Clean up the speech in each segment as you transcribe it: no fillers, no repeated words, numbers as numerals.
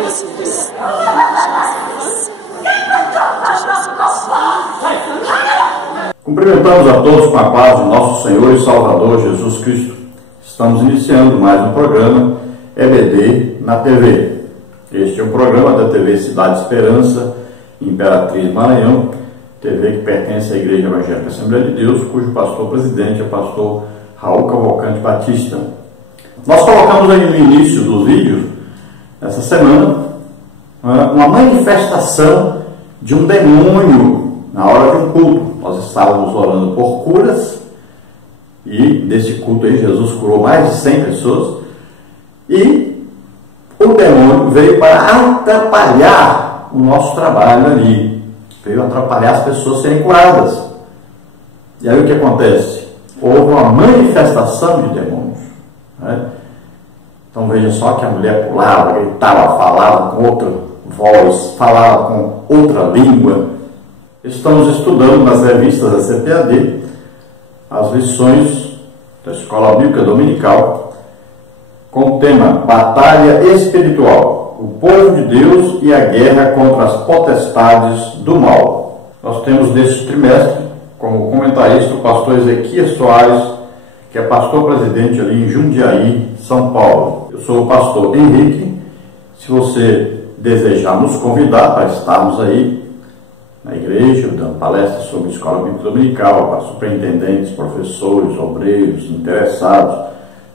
Jesus. Cumprimentamos a todos com a paz de nosso Senhor e Salvador Jesus Cristo. Estamos iniciando mais um programa EBD na TV. Este é um programa da TV Cidade Esperança, Imperatriz Maranhão, TV que pertence à Igreja Evangélica Assembleia de Deus, cujo pastor-presidente é o pastor Raul Cavalcante Batista. Nós colocamos aí no início do vídeo, essa semana, uma manifestação de um demônio na hora de um culto. Nós estávamos orando por curas e nesse culto aí Jesus curou mais de 100 pessoas e o demônio veio para atrapalhar o nosso trabalho ali, veio atrapalhar as pessoas serem curadas. E aí o que acontece? Houve uma manifestação de demônios, né? Então veja só que a mulher pulava, gritava, falava com outra voz, falava com outra língua. Estamos estudando nas revistas da CPAD as lições da Escola Bíblica Dominical com o tema Batalha Espiritual, o povo de Deus e a guerra contra as potestades do mal. Nós temos neste trimestre como comentarista o pastor Ezequias Soares, que é pastor-presidente ali em Jundiaí, São Paulo. Eu sou o pastor Henrique. Se você desejar nos convidar para estarmos aí na igreja, dando palestras sobre Escola Bíblica Dominical, para superintendentes, professores, obreiros, interessados,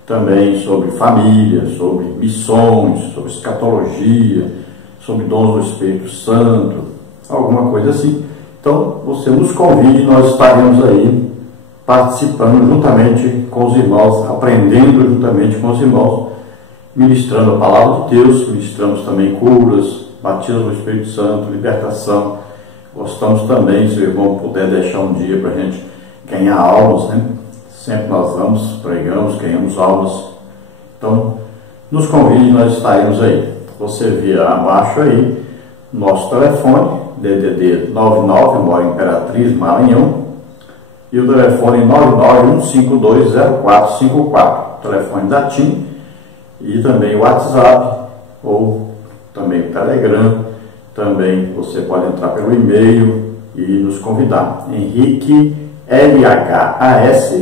também sobre família, sobre missões, sobre escatologia, sobre dons do Espírito Santo, alguma coisa assim. Então, você nos convide, nós estaremos aí participando juntamente com os irmãos, aprendendo juntamente com os irmãos, ministrando a palavra de Deus, ministramos também curas, batismo no Espírito Santo, libertação. Gostamos também, se o irmão puder deixar um dia para a gente ganhar almas, né? Sempre nós vamos, pregamos, ganhamos almas. Então, nos convide, nós estaremos aí. Você vê abaixo aí nosso telefone, DDD 99, mora em Imperatriz, Maranhão, e o telefone 991520454, telefone da TIM, e também o WhatsApp, ou também o Telegram. Também você pode entrar pelo e-mail e nos convidar. Henrique LHAS,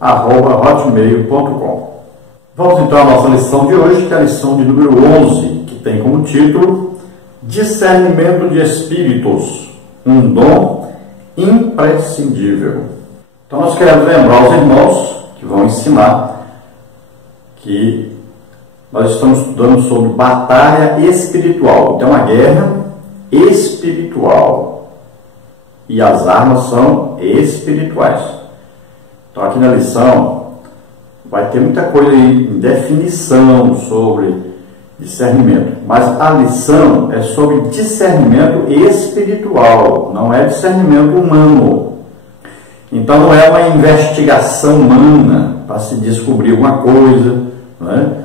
hotmail.com. Vamos então à nossa lição de hoje, que é a lição de número 11, que tem como título Discernimento de Espíritos, um dom imprescindível. Então nós queremos lembrar aos irmãos que vão ensinar que nós estamos estudando sobre batalha espiritual. Então, a guerra espiritual. E as armas são espirituais. Então, aqui na lição, vai ter muita coisa aí em definição sobre discernimento. Mas a lição é sobre discernimento espiritual, não é discernimento humano. Então, não é uma investigação humana para se descobrir alguma coisa, né?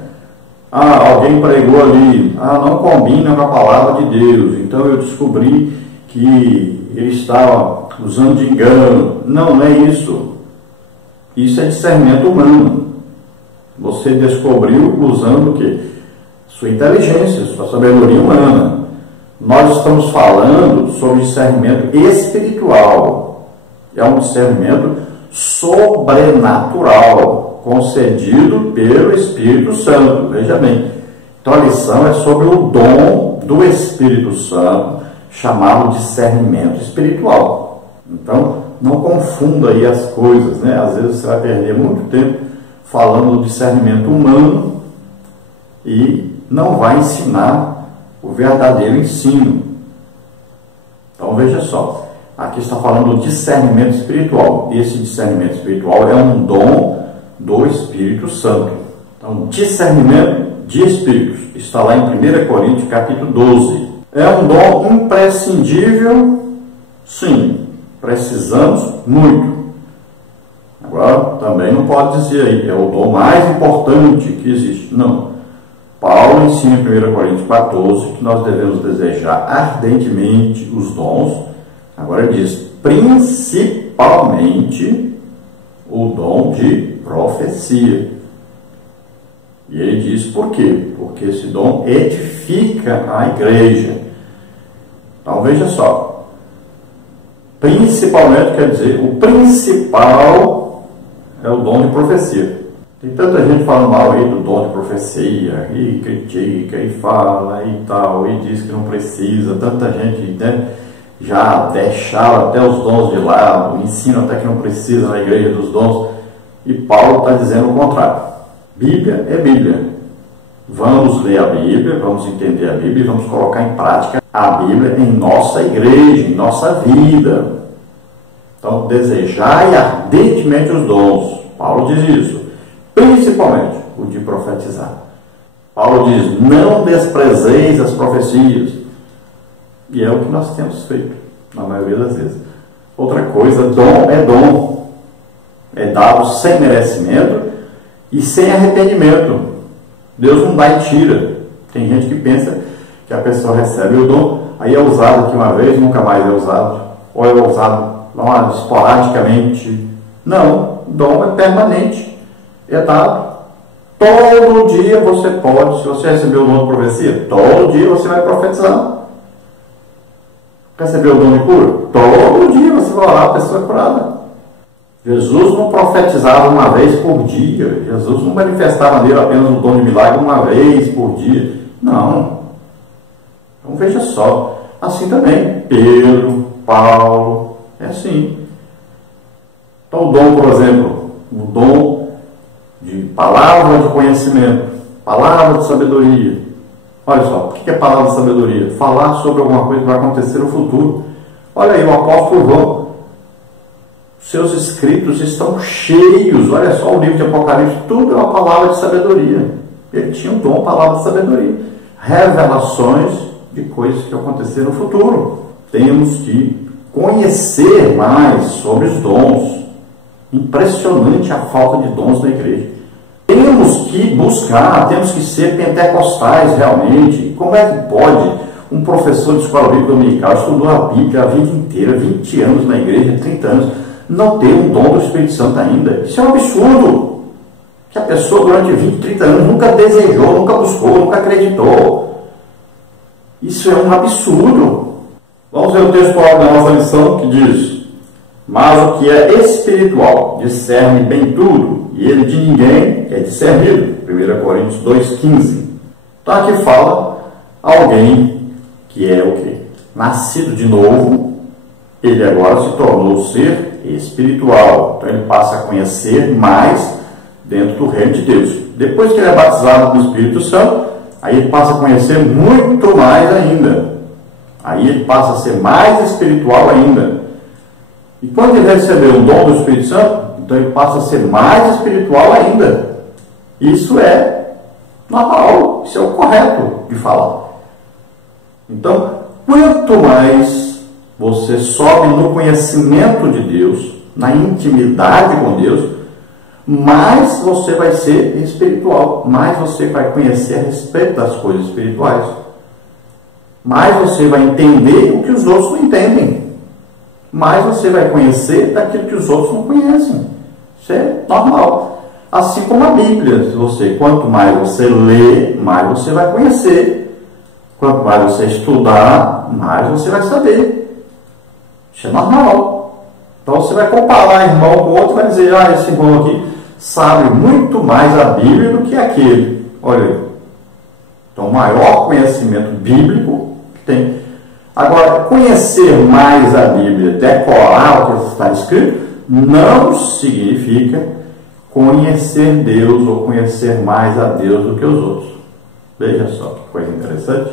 Alguém pregou ali, não combina com a palavra de Deus, então eu descobri que ele estava usando de engano. Não é isso. Isso é discernimento humano. Você descobriu usando o quê? Sua inteligência, sua sabedoria humana. Nós estamos falando sobre discernimento espiritual. É um discernimento sobrenatural, concedido pelo Espírito Santo. Veja bem, então a lição é sobre o dom do Espírito Santo, chamado discernimento espiritual. Então, não confunda aí as coisas, né? Às vezes você vai perder muito tempo falando do discernimento humano e não vai ensinar o verdadeiro ensino. Então, veja só, aqui está falando do discernimento espiritual. Esse discernimento espiritual é um dom do Espírito Santo. Então, discernimento de espíritos está lá em 1 Coríntios capítulo 12. É um dom imprescindível? Sim, precisamos muito. Agora, também não pode dizer aí, é o dom mais importante que existe. Não. Paulo ensina em 1 Coríntios 14 que nós devemos desejar ardentemente os dons. Agora ele diz, principalmente o dom de profecia. E ele diz por quê? Porque esse dom edifica a igreja. Então veja só, principalmente quer dizer, o principal é o dom de profecia. Tem tanta gente falando mal aí do dom de profecia, e critica, e fala, e tal, e diz que não precisa. Tanta gente, né, já deixaram até os dons de lado, ensina até que não precisa na igreja dos dons. E Paulo está dizendo o contrário. Bíblia é Bíblia. Vamos ler a Bíblia, vamos entender a Bíblia e vamos colocar em prática a Bíblia em nossa igreja, em nossa vida. Então, desejai ardentemente os dons. Paulo diz isso. Principalmente o de profetizar. Paulo diz, não desprezeis as profecias. E é o que nós temos feito, na maioria das vezes. Outra coisa, dom é dom. É dado sem merecimento e sem arrependimento. Deus não dá e tira. Tem gente que pensa que a pessoa recebe o dom, aí é usado aqui uma vez, nunca mais é usado. Ou é usado esporadicamente. Não, dom é permanente. É dado. Todo dia você pode, se você receber o dom de profecia, todo dia você vai profetizar. Recebeu o dom de cura? Todo dia você vai orar, a pessoa é curada. Jesus não profetizava uma vez por dia. Jesus não manifestava nele apenas o dom de milagre uma vez por dia. Não. Então veja só. Assim também, Pedro, Paulo, é assim. Então o dom, por exemplo, o dom de palavra de conhecimento, palavra de sabedoria. Olha só, o que é palavra de sabedoria? Falar sobre alguma coisa que vai acontecer no futuro. Olha aí, o apóstolo João. Seus escritos estão cheios, olha só o livro de Apocalipse, tudo é uma palavra de sabedoria. Ele tinha um dom, palavra de sabedoria. Revelações de coisas que aconteceram no futuro. Temos que conhecer mais sobre os dons. Impressionante a falta de dons na igreja. Temos que buscar, temos que ser pentecostais realmente. Como é que pode um professor de escola bíblica dominical, estudou a Bíblia a vida inteira, 20 anos na igreja, 30 anos, não ter um dom do Espírito Santo ainda? Isso é um absurdo. Que a pessoa durante 20, 30 anos nunca desejou, nunca buscou, nunca acreditou. Isso é um absurdo. Vamos ver o texto da nossa lição que diz: mas o que é espiritual discerne bem tudo, e ele de ninguém é discernido. 1 Coríntios 2,15. Então aqui fala alguém que é o quê? Nascido de novo. Ele agora se tornou ser espiritual. Então ele passa a conhecer mais dentro do reino de Deus. Depois que ele é batizado com o Espírito Santo, aí ele passa a conhecer muito mais ainda. Aí ele passa a ser mais espiritual ainda. E quando ele recebeu o dom do Espírito Santo, então ele passa a ser mais espiritual ainda. Isso é normal, isso é o correto de falar. Então, quanto mais você sobe no conhecimento de Deus, na intimidade com Deus, mais você vai ser espiritual, mais você vai conhecer a respeito das coisas espirituais, mais você vai entender o que os outros não entendem, mais você vai conhecer daquilo que os outros não conhecem. Isso é normal. Assim como a Bíblia, quanto mais você lê, mais você vai conhecer. Quanto mais você estudar, mais você vai saber. Isso é normal. Então você vai comparar irmão com outro e vai dizer, esse irmão aqui sabe muito mais a Bíblia do que aquele. Olha aí. Então, o maior conhecimento bíblico que tem. Agora, conhecer mais a Bíblia, decorar o que está escrito, não significa conhecer Deus ou conhecer mais a Deus do que os outros. Veja só que coisa interessante.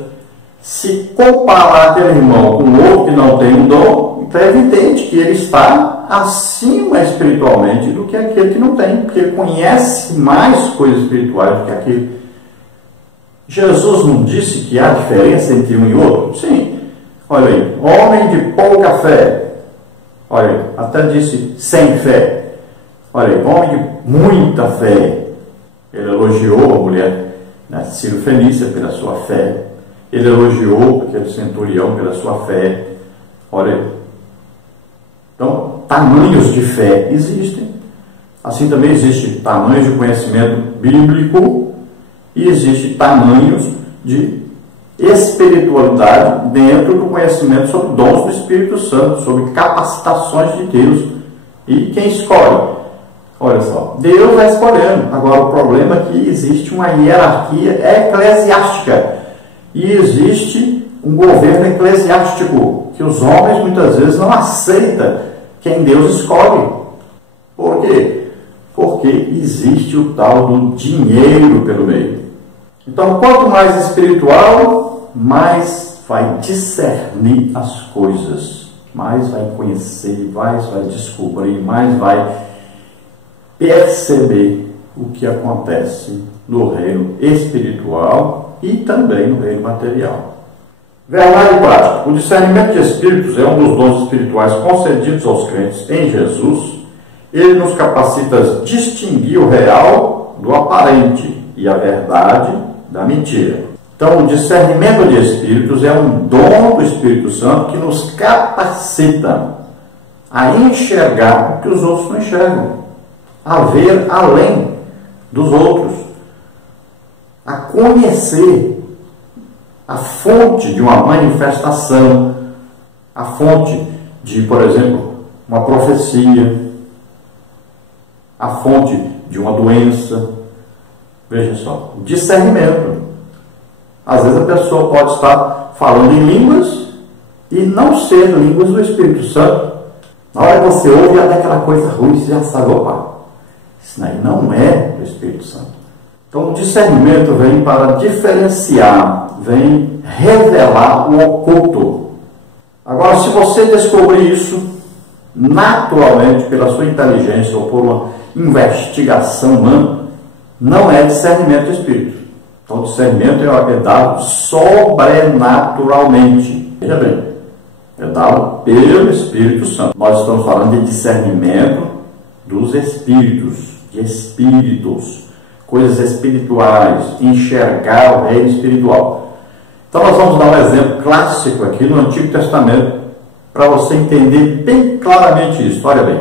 Se comparar aquele irmão com outro que não tem um dom, então é evidente que ele está acima espiritualmente do que aquele que não tem, porque ele conhece mais coisas espirituais do que aquele. Jesus não disse que há diferença entre um e outro? Sim. Olha aí, homem de pouca fé. Olha aí, até disse sem fé. Olha aí, homem de muita fé. Ele elogiou a mulher, né, Ciro Fenícia, pela sua fé. Ele elogiou aquele centurião pela sua fé. Olha aí. Então, tamanhos de fé existem. Assim também existe tamanhos de conhecimento bíblico E existem tamanhos de espiritualidade dentro do conhecimento sobre dons do Espírito Santo, sobre capacitações de Deus. E quem escolhe? Olha só, Deus vai escolhendo. Agora, o problema é que existe uma hierarquia eclesiástica e existe um governo eclesiástico que os homens muitas vezes não aceitam quem Deus escolhe. Por quê? Porque existe o tal do dinheiro pelo meio. Então, quanto mais espiritual, mais vai discernir as coisas, mais vai conhecer, mais vai descobrir, mais vai perceber o que acontece no reino espiritual e também no reino material. Verdade prática. O discernimento de espíritos é um dos dons espirituais concedidos aos crentes em Jesus. Ele nos capacita a distinguir o real do aparente e a verdade da mentira. Então, o discernimento de espíritos é um dom do Espírito Santo que nos capacita a enxergar o que os outros não enxergam, a ver além dos outros, a conhecer a fonte de uma manifestação, a fonte de, por exemplo, uma profecia, a fonte de uma doença. Veja só, discernimento. Às vezes a pessoa pode estar falando em línguas e não ser línguas do Espírito Santo. Na hora que você ouve, até aquela coisa ruim, você já sabe, opa, isso aí não é do Espírito Santo. Então o discernimento vem para diferenciar, vem revelar o oculto. Agora, se você descobrir isso naturalmente pela sua inteligência ou por uma investigação humana, não é discernimento do Espírito. Então o discernimento é dado sobrenaturalmente. Veja bem, é dado pelo Espírito Santo. Nós estamos falando de discernimento dos espíritos, de espíritos, coisas espirituais, enxergar o reino espiritual. Então nós vamos dar um exemplo clássico aqui no Antigo Testamento para você entender bem claramente isso. Olha bem,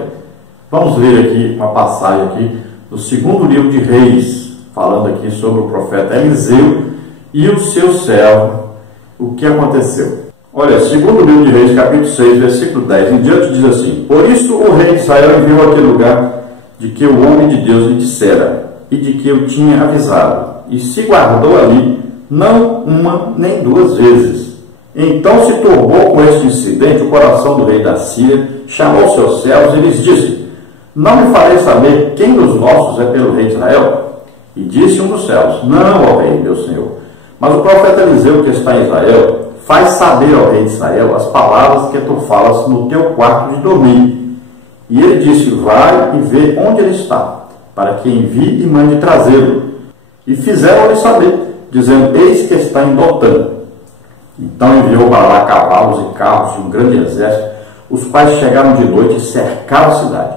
vamos ler aqui uma passagem aqui do segundo livro de Reis, falando aqui sobre o profeta Eliseu e o seu servo, o que aconteceu. Olha, segundo livro de Reis, capítulo 6, versículo 10 em diante, diz assim: Por isso o rei de Israel enviou aquele lugar de que o homem de Deus lhe dissera, e de que eu tinha avisado, e se guardou ali, não uma nem duas vezes. Então se turbou com este incidente o coração do rei da Síria, chamou seus servos e lhes disse: Não me farei saber quem dos nossos é pelo rei de Israel? E disse um dos servos: Não, ó rei, meu senhor, mas o profeta Eliseu que está em Israel faz saber ao rei de Israel as palavras que tu falas no teu quarto de dormir. E ele disse: Vai e vê onde ele está, para que envie e mande trazê-lo. E fizeram-lhe saber, dizendo: Eis que está em Dotã. Então enviou para lá cavalos e carros de um grande exército, os quais chegaram de noite e cercaram a cidade.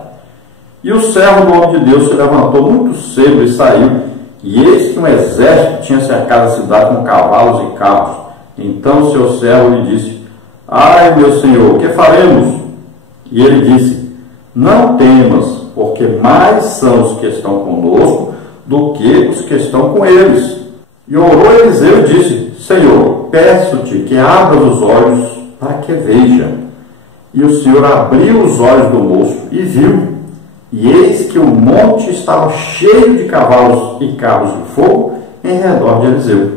E o servo do homem de Deus se levantou muito cedo e saiu, e eis que um exército tinha cercado a cidade com cavalos e carros. Então seu servo lhe disse: Ai, meu senhor, que faremos? E ele disse: Não temas, porque mais são os que estão conosco do que os que estão com eles. E orou Eliseu e disse: Senhor, peço-te que abras os olhos para que veja. E o Senhor abriu os olhos do moço e viu. E eis que o monte estava cheio de cavalos e carros de fogo em redor de Eliseu.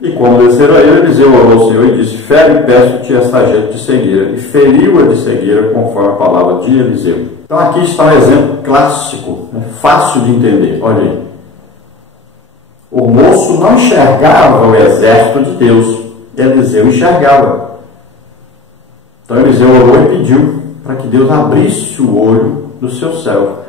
E quando desceram a ele, Eliseu orou ao Senhor e disse: Fere, peço-te esta gente de cegueira. E feriu-a de cegueira, conforme a palavra de Eliseu. Então aqui está um exemplo clássico, fácil de entender. Olha aí. O moço não enxergava o exército de Deus. Eliseu enxergava. Então Eliseu orou e pediu para que Deus abrisse o olho do seu servo.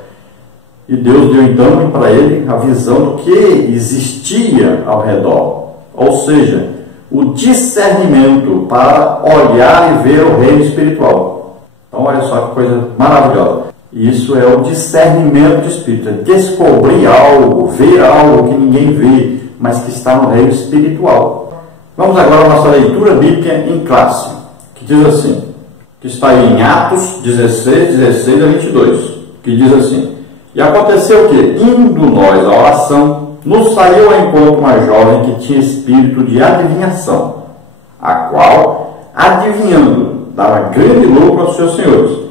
E Deus deu então para ele a visão do que existia ao redor. Ou seja, o discernimento para olhar e ver o reino espiritual. Então olha só que coisa maravilhosa. Isso é o discernimento de espírito. É descobrir algo, ver algo que ninguém vê, mas que está no reino espiritual. Vamos agora à nossa leitura bíblica em classe, que diz assim, que está aí em Atos 16, 16 a 22, que diz assim: E aconteceu que, indo nós à oração, nos saiu ao encontro uma jovem que tinha espírito de adivinhação, a qual, adivinhando, dava grande lucro aos seus senhores.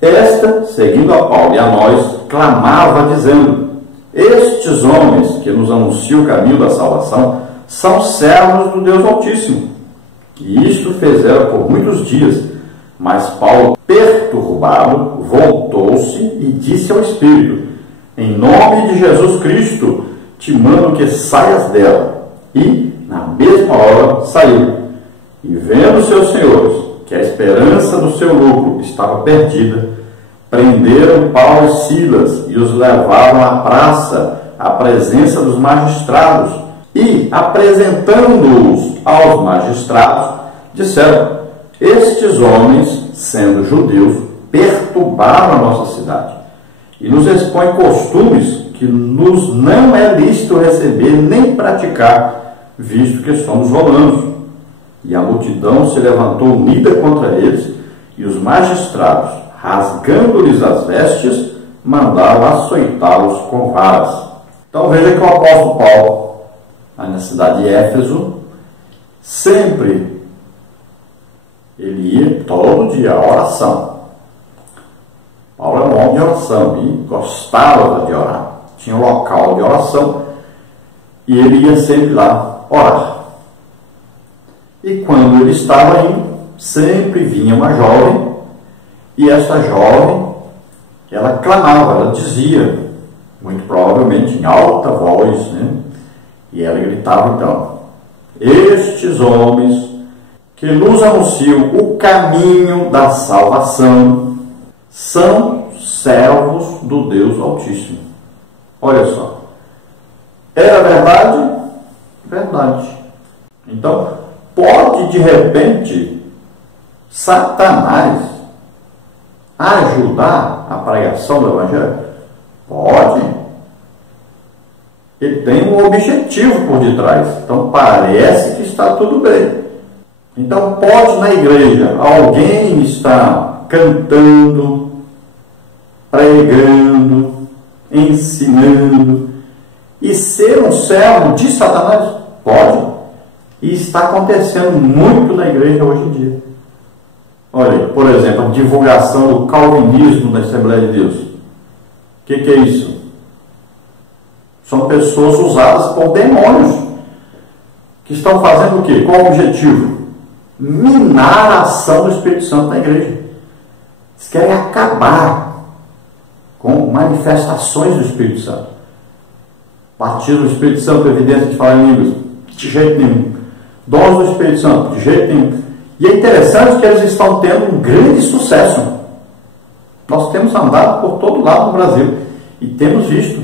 Esta, seguindo a Paulo e a nós, clamava, dizendo: estes homens que nos anunciam o caminho da salvação são servos do Deus Altíssimo. E isto fizeram por muitos dias. Mas Paulo, perturbado, voltou-se e disse ao Espírito: em nome de Jesus Cristo, te mando que saias dela. E, na mesma hora, saiu. E vendo seus senhores que a esperança do seu lucro estava perdida, prenderam Paulo e Silas e os levaram à praça, à presença dos magistrados. E, apresentando-os aos magistrados, disseram: estes homens, sendo judeus, perturbaram a nossa cidade e nos expõem costumes que nos não é lícito receber nem praticar, visto que somos romanos. E a multidão se levantou unida contra eles, e os magistrados, rasgando-lhes as vestes, mandaram açoitá-los com varas. Então veja que o apóstolo Paulo, na cidade de Éfeso, sempre ele ia todo dia à oração. Paulo é um homem de oração e gostava de orar. Tinha um local de oração e ele ia sempre lá orar. E quando ele estava indo, sempre vinha uma jovem, e essa jovem, ela clamava, ela dizia, muito provavelmente em alta voz, né? E ela gritava então: estes homens que nos anunciam o caminho da salvação são servos do Deus Altíssimo. Olha só. Era verdade? Verdade. Então, pode de repente Satanás ajudar a pregação do Evangelho? Pode. Ele tem um objetivo por detrás. Então parece que está tudo bem. Então pode na igreja alguém estar cantando, pregando, ensinando e ser um servo de Satanás? Pode. E está acontecendo muito na igreja hoje em dia. Olha, por exemplo, a divulgação do calvinismo na Assembleia de Deus. O que é isso? São pessoas usadas por demônios que estão fazendo o quê? Qual o objetivo? Minar a ação do Espírito Santo na igreja. Eles querem acabar com manifestações do Espírito Santo. Batismo do Espírito Santo, evidência de falar em línguas? De jeito nenhum. Dons do Espírito Santo? De jeito nenhum. E é interessante que eles estão tendo um grande sucesso. Nós temos andado por todo lado do Brasil e temos visto.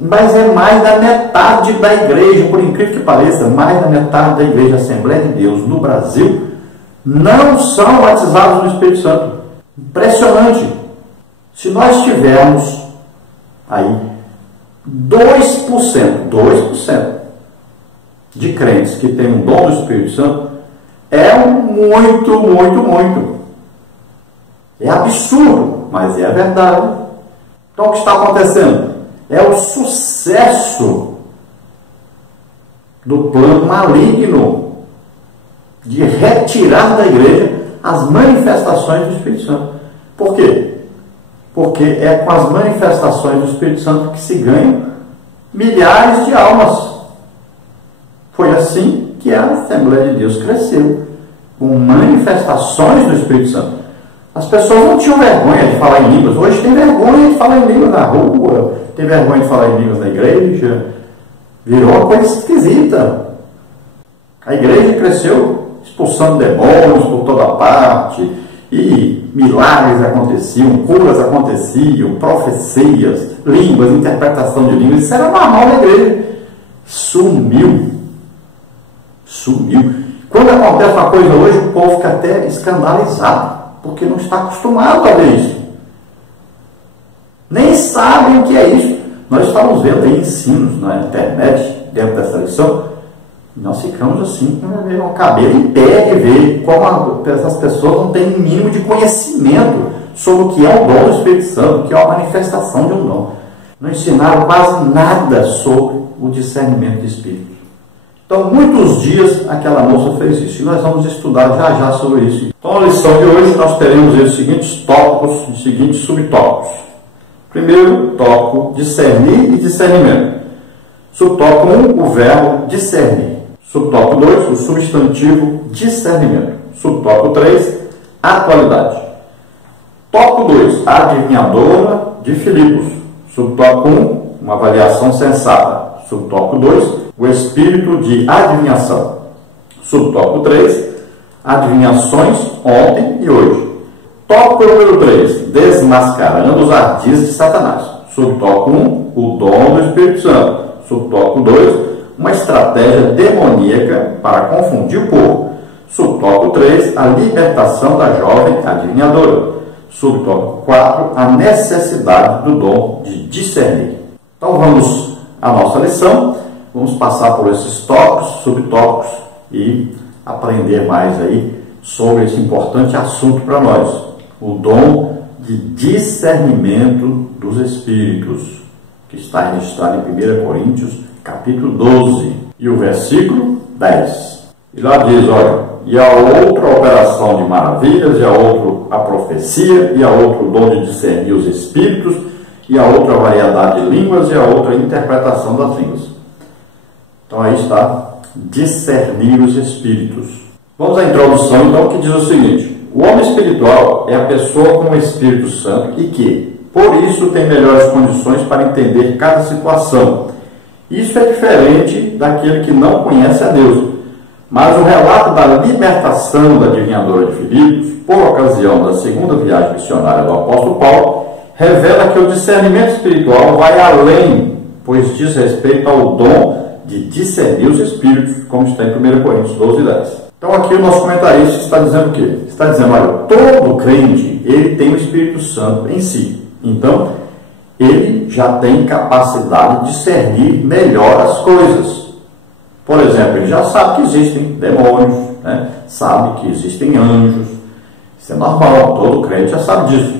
Mas é mais da metade da igreja, por incrível que pareça, mais da metade da igreja Assembleia de Deus no Brasil não são batizados no Espírito Santo. Impressionante. Se nós tivermos aí 2% de crentes que têm um dom do Espírito Santo, é muito. É absurdo, mas é a verdade. Então o que está acontecendo? É o sucesso do plano maligno de retirar da igreja as manifestações do Espírito Santo. Por quê? Porque é com as manifestações do Espírito Santo que se ganham milhares de almas. Foi assim que a Assembleia de Deus cresceu, com manifestações do Espírito Santo. As pessoas não tinham vergonha de falar em línguas. Hoje tem vergonha de falar em línguas na rua, tem vergonha de falar em línguas na igreja. Virou uma coisa esquisita. A igreja cresceu expulsando demônios por toda parte, e milagres aconteciam, curas aconteciam, profecias, línguas, interpretação de línguas. Isso era normal na igreja. Sumiu. Quando acontece uma coisa hoje, o povo fica até escandalizado, porque não está acostumado a ver isso. Nem sabem o que é isso. Nós estamos vendo aí ensinos na internet, dentro dessa lição, e nós ficamos assim, com o cabelo em pé de ver como essas pessoas não têm o mínimo de conhecimento sobre o que é o dom do Espírito Santo, o que é a manifestação de um dom. não ensinaram quase nada sobre o discernimento de espíritos. Então, muitos dias aquela moça fez isso, e nós vamos estudar já já sobre isso. Então, a lição de hoje nós teremos os seguintes tópicos, os seguintes subtópicos. Primeiro tópico, discernir e discernimento. Subtópico 1, o verbo discernir. Subtópico 2, o substantivo discernimento. Subtópico 3, atualidade. Tópico 2, a adivinhadora de Filipos. Subtópico 1, uma avaliação sensata. Subtópico 2, o espírito de adivinhação. Subtópico 3, adivinhações ontem e hoje. Tópico número 3, desmascarando os ardis de Satanás. Subtópico 1, o dom do Espírito Santo. Subtópico 2, uma estratégia demoníaca para confundir o povo. Subtópico 3, a libertação da jovem adivinhadora. Subtópico 4, a necessidade do dom de discernir. Então vamos à nossa lição, vamos passar por esses tópicos, subtópicos e aprender mais aí sobre esse importante assunto para nós, o dom de discernimento dos espíritos, que está registrado em 1 Coríntios, capítulo 12, e o versículo 10. E lá diz, olha, e a outra operação de maravilhas, e a outra a profecia, e a outra o dom de discernir os espíritos, e a outra variedade de línguas, e a outra a interpretação das línguas. Então aí está, discernir os espíritos. Vamos à introdução então, que diz o seguinte: o homem espiritual é a pessoa com o Espírito Santo e que, por isso, tem melhores condições para entender cada situação. Isso é diferente daquele que não conhece a Deus. Mas o relato da libertação da adivinhadora de Filipos, por ocasião da segunda viagem missionária do apóstolo Paulo, revela que o discernimento espiritual vai além, pois diz respeito ao dom de discernir os espíritos, como está em 1 Coríntios 12, 10. Então aqui o nosso comentarista está dizendo o quê? Está dizendo, olha, todo crente, ele tem o Espírito Santo em si. Então, ele já tem capacidade de discernir melhor as coisas. Por exemplo, ele já sabe que existem demônios, né? Sabe que existem anjos. Isso é normal, todo crente já sabe disso.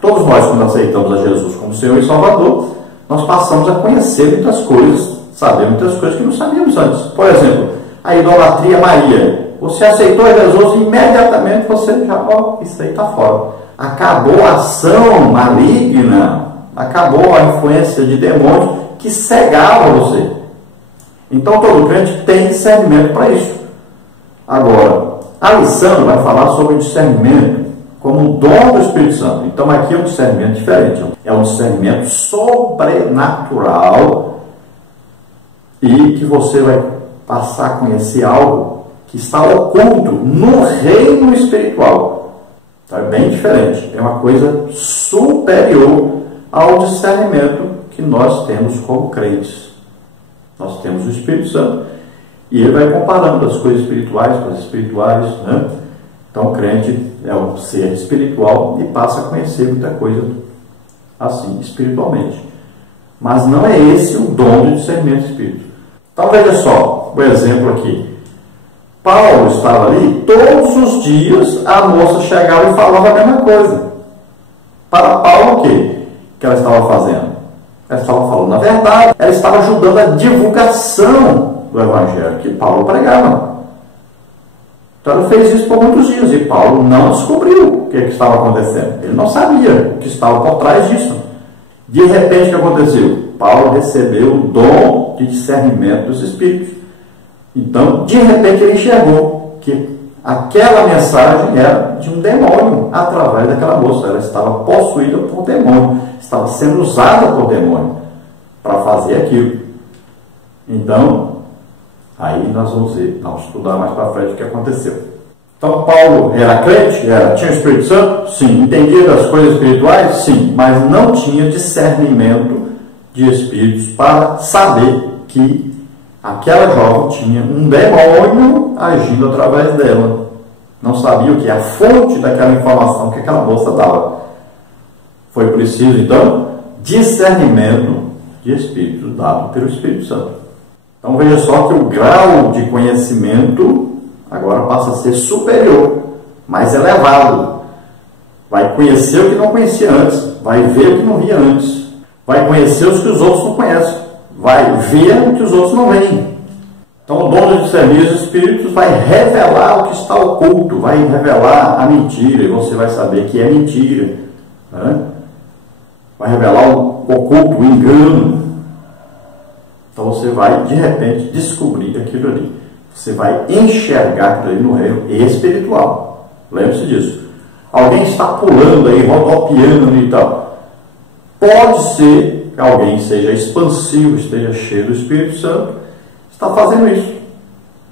Todos nós, quando aceitamos a Jesus como Senhor e Salvador, nós passamos a conhecer muitas coisas, saber muitas coisas que não sabíamos antes. Por exemplo, a idolatria Maria. Você aceitou Jesus, imediatamente você já, isso aí está fora. Acabou a ação maligna, acabou a influência de demônios que cegava você. Então todo crente tem discernimento para isso. Agora, a lição vai falar sobre discernimento como o dom do Espírito Santo. Então aqui é um discernimento diferente. É um discernimento sobrenatural e que você vai passar a conhecer algo que está oculto no reino espiritual. Então é bem diferente. É uma coisa superior ao discernimento que nós temos como crentes. Nós temos o Espírito Santo e ele vai comparando as coisas espirituais com as espirituais, né? Então o crente é um ser espiritual e passa a conhecer muita coisa assim, espiritualmente. Mas não é esse o dom de discernimento do Espírito. Então veja só, o exemplo aqui. Paulo estava ali, todos os dias a moça chegava e falava a mesma coisa. Para Paulo o quê? Que ela estava fazendo? Ela estava falando a verdade, ela estava ajudando a divulgação do Evangelho que Paulo pregava. Então ela fez isso por muitos dias e Paulo não descobriu o que estava acontecendo. Ele não sabia o que estava por trás disso. De repente, o que aconteceu? Paulo recebeu o dom de discernimento dos Espíritos. Então, de repente, ele enxergou que aquela mensagem era de um demônio através daquela moça. Ela estava possuída por demônio, estava sendo usada por demônio para fazer aquilo. Então, aí nós vamos estudar mais para frente o que aconteceu. Então, Paulo era crente? Tinha o Espírito Santo? Sim. Entendia das coisas espirituais? Sim. Mas não tinha discernimento de espíritos para saber que aquela jovem tinha um demônio agindo através dela. Não sabia o que é a fonte daquela informação que aquela moça dava. Foi preciso, então, discernimento de espírito dado pelo Espírito Santo. Então veja só que o grau de conhecimento agora passa a ser superior, mais elevado. Vai conhecer o que não conhecia antes, vai ver o que não via antes. vai conhecer os que os outros não conhecem, vai ver o que os outros não veem. Então o dom de discernir os espíritos vai revelar o que está oculto, vai revelar a mentira, e você vai saber que é mentira, né? Vai revelar o oculto, o engano. Então você vai, de repente, descobrir aquilo ali. Você vai enxergar aquilo ali no reino espiritual. Lembre-se disso. Alguém está pulando aí, rodopiando e tal. Pode ser que alguém seja expansivo, esteja cheio do Espírito Santo, está fazendo isso.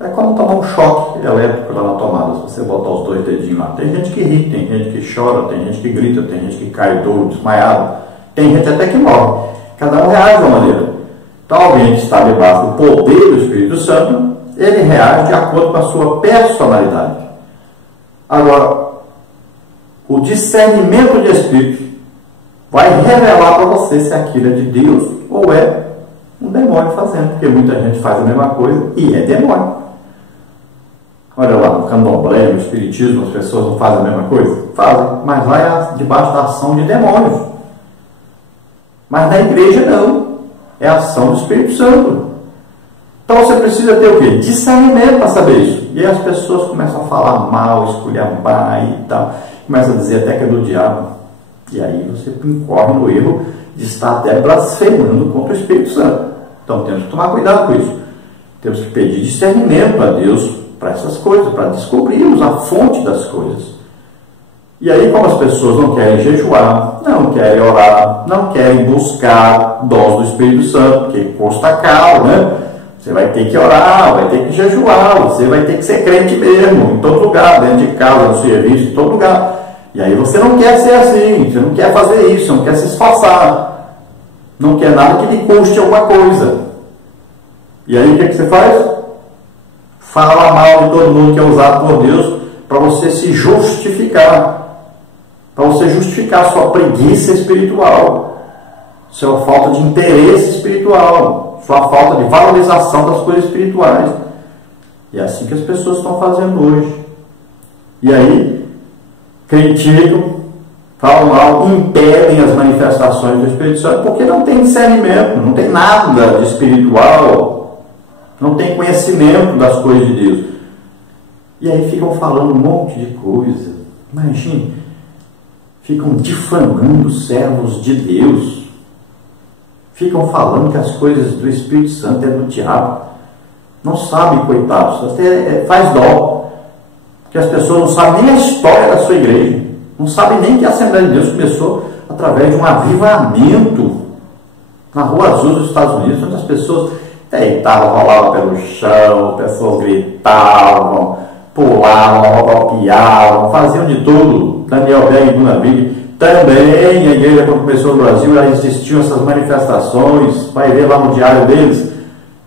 É como tomar um choque elétrico lá na tomada. Se você botar os dois dedinhos lá. Tem gente que ri, tem gente que chora, tem gente que grita, tem gente que cai duro, desmaiado. Tem gente até que morre. Cada um reage de uma maneira. Então alguém que está debaixo do poder do Espírito Santo, ele reage de acordo com a sua personalidade. Agora, o discernimento de espírito vai revelar para você se aquilo é de Deus ou é um demônio fazendo, porque muita gente faz a mesma coisa e é demônio. Olha lá, no candomblé, no espiritismo, as pessoas não fazem a mesma coisa? Fazem, mas vai debaixo da ação de demônios. Mas na igreja não, é a ação do Espírito Santo. Então você precisa ter o quê? Discernimento para saber isso. E aí as pessoas começam a falar mal, esculhambar e tal, começam a dizer até que é do diabo. E aí você incorre no erro de estar até blasfemando contra o Espírito Santo. Então temos que tomar cuidado com isso. Temos que pedir discernimento a Deus para essas coisas, para descobrirmos a fonte das coisas. E aí, como as pessoas não querem jejuar, não querem orar, não querem buscar dons do Espírito Santo, porque custa caro, né? Você vai ter que orar, vai ter que jejuar, você vai ter que ser crente mesmo, em todo lugar, dentro de casa, no serviço, em todo lugar. E aí você não quer ser assim, você não quer fazer isso, você não quer se esforçar, não quer nada que lhe custe alguma coisa. E aí o que você faz? Fala mal de todo mundo que é usado por Deus para você se justificar, para você justificar sua preguiça espiritual, sua falta de interesse espiritual, sua falta de valorização das coisas espirituais. E é assim que as pessoas estão fazendo hoje. E aí, criticam, falam mal, impedem as manifestações do Espírito Santo, porque não tem discernimento, não tem nada de espiritual, não tem conhecimento das coisas de Deus. E aí ficam falando um monte de coisa. Imagine, ficam difamando os servos de Deus. Ficam falando que as coisas do Espírito Santo é do diabo. Não sabem, coitados, até faz dó. Porque as pessoas não sabem nem a história da sua igreja. Não sabem nem que a Assembleia de Deus começou através de um avivamento na Rua Azul dos Estados Unidos, onde as pessoas deitavam, rolavam pelo chão, pessoas gritavam, pulavam, rodopiavam, faziam de tudo. Daniel Berg e Duna Big também, a igreja quando começou no Brasil, já existiam essas manifestações. Vai ver lá no diário deles,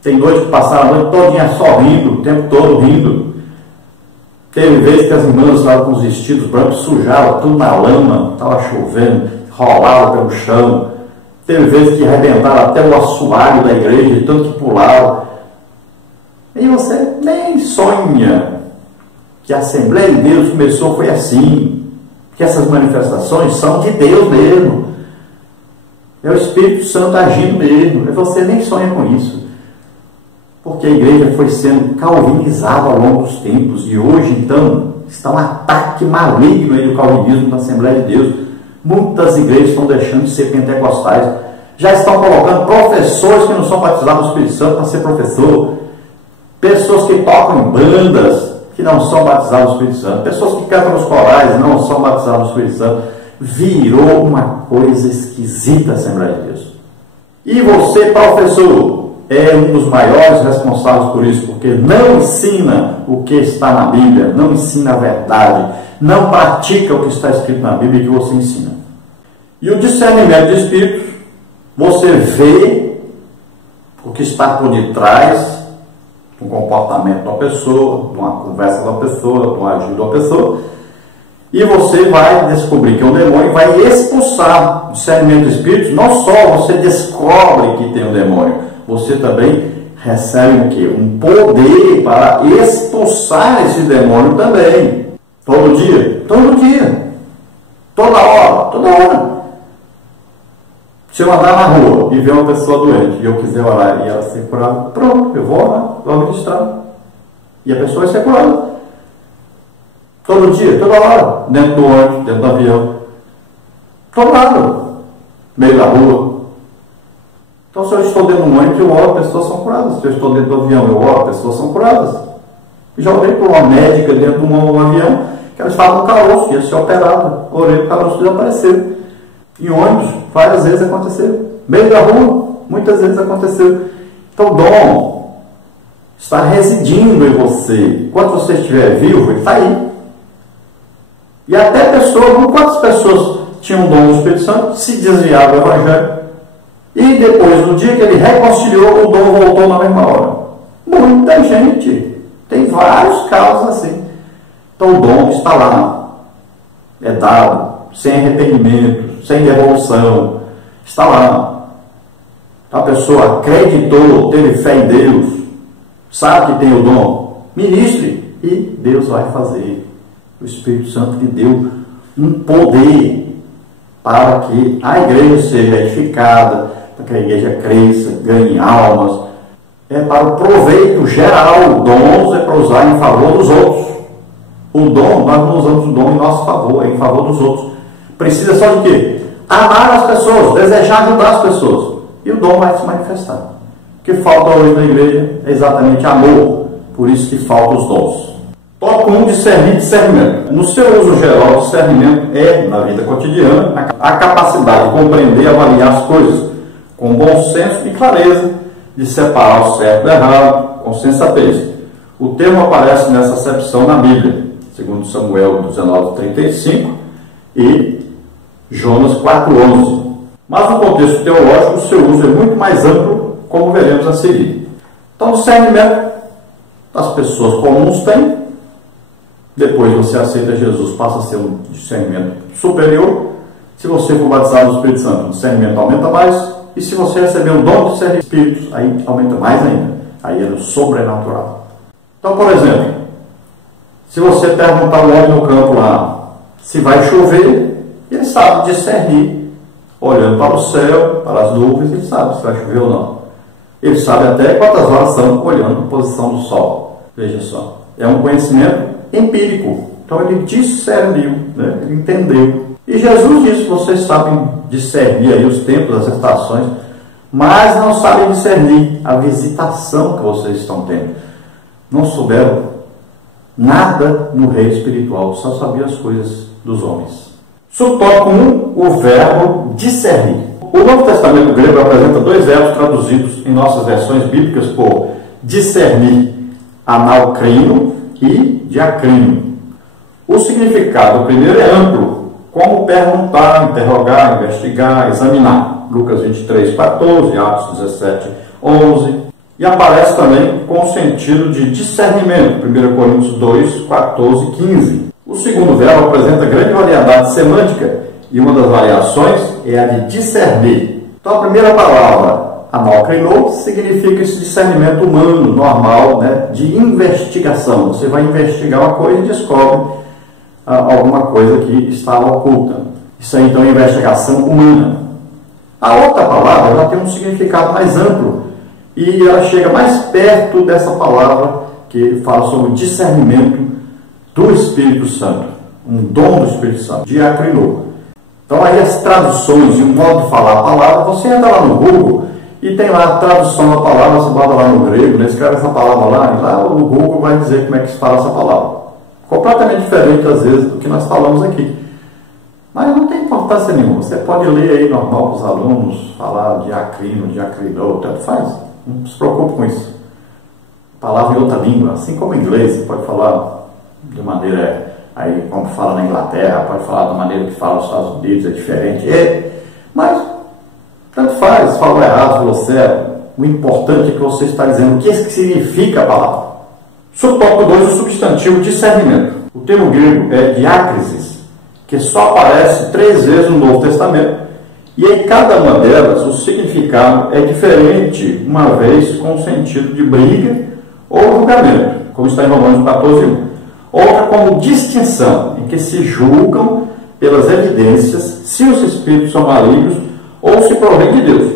tem noite que passaram a noite todinha só rindo, o tempo todo rindo. Teve vezes que as irmãs estavam com os vestidos brancos, sujavam tudo na lama, estava chovendo, rolavam pelo chão. Teve vezes que arrebentaram até o assoalho da igreja, de tanto que pulavam. E você nem sonha que a Assembleia de Deus começou, foi assim. Que essas manifestações são de Deus mesmo. É o Espírito Santo agindo mesmo. E você nem sonha com isso. Porque a igreja foi sendo calvinizada ao longo dos tempos. E hoje, então, está um ataque maligno aí do calvinismo na Assembleia de Deus. Muitas igrejas estão deixando de ser pentecostais. Já estão colocando professores que não são batizados no Espírito Santo para ser professor. Pessoas que tocam em bandas que não são batizados no Espírito Santo. Pessoas que cantam nos corais não são batizados no Espírito Santo. Virou uma coisa esquisita a Assembleia de Deus. E você, professor, é um dos maiores responsáveis por isso, porque não ensina o que está na Bíblia, não ensina a verdade, não pratica o que está escrito na Bíblia que você ensina. E o discernimento de espírito, você vê o que está por detrás do comportamento de uma pessoa, de uma conversa de uma pessoa, de um agir de uma pessoa, e você vai descobrir que é um demônio e vai expulsar. O discernimento de espíritos, não só você descobre que tem um demônio, você também recebe o quê? Um poder para expulsar esse demônio também. Todo dia? Todo dia. Toda hora. Toda hora. Se eu andar na rua e ver uma pessoa doente e eu quiser orar e ela ser curada, pronto, eu vou orar, vou ministrar. E a pessoa vai ser curada. Todo dia, toda hora, dentro do ônibus, dentro do avião, todo lado, meio da rua. Então, se eu estou dentro do ônibus, eu oro, pessoas são curadas. Se eu estou dentro do avião, eu oro, pessoas são curadas. Eu já orei por uma médica dentro de um avião, que ela estava no caroço, ia ser operada. Orei, o caroço desapareceu. Em ônibus, várias vezes aconteceu. Meio da rua, muitas vezes aconteceu. Então, o dom está residindo em você. Enquanto você estiver vivo, ele está aí. E até pessoas, quantas pessoas tinham o dom do Espírito Santo, se desviaram do Evangelho, e depois, no dia que ele reconciliou, o dom voltou na mesma hora. Muita gente. Tem vários casos assim. Então o dom está lá. É dado, sem arrependimento, sem devolução. Está lá. A pessoa acreditou, teve fé em Deus, sabe que tem o dom, ministre, e Deus vai fazer. O Espírito Santo lhe deu um poder para que a igreja seja edificada, para que a igreja cresça, ganhe almas. É para o proveito geral. Dons é para usar em favor dos outros. O dom, nós não usamos o dom em nosso favor, é em favor dos outros. Precisa só de quê? Amar as pessoas, desejar ajudar as pessoas. E o dom vai se manifestar. O que falta hoje na igreja é exatamente amor. Por isso que faltam os dons. Tópico 1, discernimento. No seu uso geral, discernimento é, na vida cotidiana, a capacidade de compreender e avaliar as coisas com bom senso e clareza, de separar o certo do errado, com sensatez. O termo aparece nessa acepção na Bíblia, segundo Samuel 19:35 e Jonas 4:11. Mas no contexto teológico, o seu uso é muito mais amplo, como veremos a seguir. Então, discernimento, as pessoas comuns têm. Depois você aceita Jesus, passa a ser um discernimento superior. Se você for batizado no Espírito Santo, o discernimento aumenta mais. E se você receber o dom de discernir espíritos, aí aumenta mais ainda. Aí é no sobrenatural. Então, por exemplo, se você perguntar ao homem no campo lá se vai chover, ele sabe discernir, olhando para o céu, para as nuvens, ele sabe se vai chover ou não. Ele sabe até quantas horas são, olhando a posição do sol. Veja só, é um conhecimento empírico. Então ele discerniu, né? Ele entendeu. E Jesus disse: vocês sabem discernir aí os tempos, as estações, mas não sabem discernir a visitação que vocês estão tendo. Não souberam nada no reino espiritual, só sabiam as coisas dos homens. Subtópico 1, o verbo discernir. O Novo Testamento grego apresenta dois verbos traduzidos em nossas versões bíblicas por discernir, anaukrino e diakrino. O significado do primeiro é amplo, como perguntar, interrogar, investigar, examinar. Lucas 23:14, Atos 17:11. E aparece também com o sentido de discernimento, 1 Coríntios 2:14-15. O segundo verbo apresenta grande variedade semântica e uma das variações é a de discernir. Então a primeira palavra, anaukrino, significa esse discernimento humano, normal, né, de investigação. Você vai investigar uma coisa e descobre alguma coisa que está oculta. Isso aí então é investigação humana. A outra palavra ela tem um significado mais amplo e ela chega mais perto dessa palavra que fala sobre o discernimento do Espírito Santo, um dom do Espírito Santo, diakrino. Então aí as traduções e o modo de falar a palavra, você entra lá no Google e tem lá a tradução da palavra, você bota lá no grego, né, escreve essa palavra lá, e lá o Google vai dizer como é que se fala essa palavra. Completamente diferente, às vezes, do que nós falamos aqui. Mas não tem importância nenhuma. Você pode ler aí normal para os alunos, falar diacrino, diacrinou, tanto faz. Não se preocupe com isso. Palavra em outra língua, assim como em inglês, você pode falar de maneira, aí como fala na Inglaterra, pode falar da maneira que fala nos Estados Unidos, é diferente. Mas, tanto faz, falou errado, falou certo. O importante é que você está dizendo o que significa a palavra. Subtópico 2, o substantivo discernimento. O termo grego é diácrisis, que só aparece 3 vezes no Novo Testamento. E em cada uma delas, o significado é diferente, uma vez com o sentido de briga ou julgamento, como está em Romanos 14:1. Outra como distinção, em que se julgam pelas evidências se os espíritos são malignos ou se provém de Deus.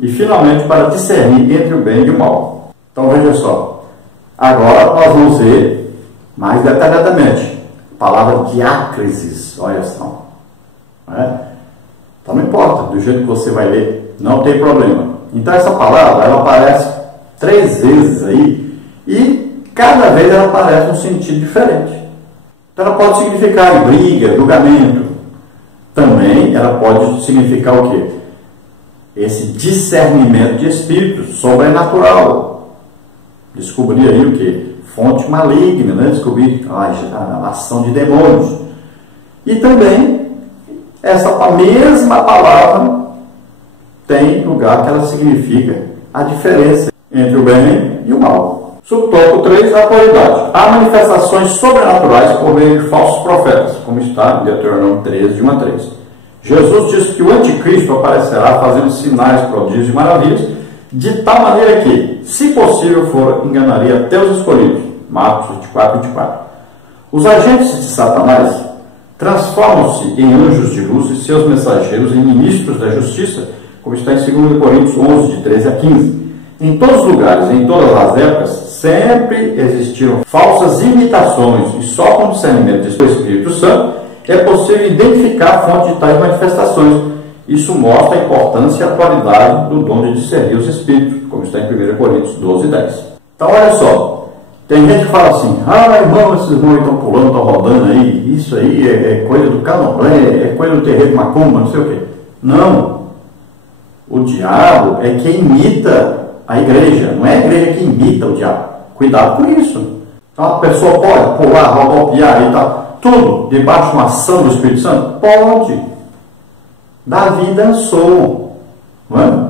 E finalmente para discernir entre o bem e o mal. Então veja só, agora nós vamos ver mais detalhadamente a palavra diácresis, olha só. Então não importa, do jeito que você vai ler, não tem problema. Então essa palavra, ela aparece 3 vezes aí, e cada vez ela aparece um sentido diferente. Então ela pode significar briga, julgamento. Também ela pode significar o quê? Esse discernimento de espíritos, sobrenatural. Descobrir aí o quê? Fonte maligna, né? Descobrir a ação de demônios. E também, essa mesma palavra tem lugar que ela significa a diferença entre o bem e o mal. Subtópico 3, autoridade. Há manifestações sobrenaturais por meio de falsos profetas, como está em Deuteronômio 13, de 1 a 3. Jesus disse que o anticristo aparecerá fazendo sinais, prodígios e maravilhas, de tal maneira que, se possível for, enganaria até os escolhidos. Marcos 24, 24. Os agentes de Satanás transformam-se em anjos de luz e seus mensageiros em ministros da justiça, como está em 2 Coríntios 11, de 13 a 15. Em todos os lugares, em todas as épocas, sempre existiram falsas imitações, e só com o discernimento do Espírito Santo é possível identificar a fonte de tais manifestações. Isso mostra a importância e a atualidade do dom de discernir os espíritos, como está em 1 Coríntios 12, 10. Então, olha só, tem gente que fala assim, irmão, esses irmãos estão pulando, estão rodando aí, isso aí é coisa do candomblé, é coisa do terreiro de macumba, não sei o quê. Não, o diabo é quem imita a igreja, não é a igreja que imita o diabo. Cuidado com isso. Então, a pessoa pode pular, rodopiar e tal, tudo debaixo de uma ação do Espírito Santo? Pode. Davi dançou, não é?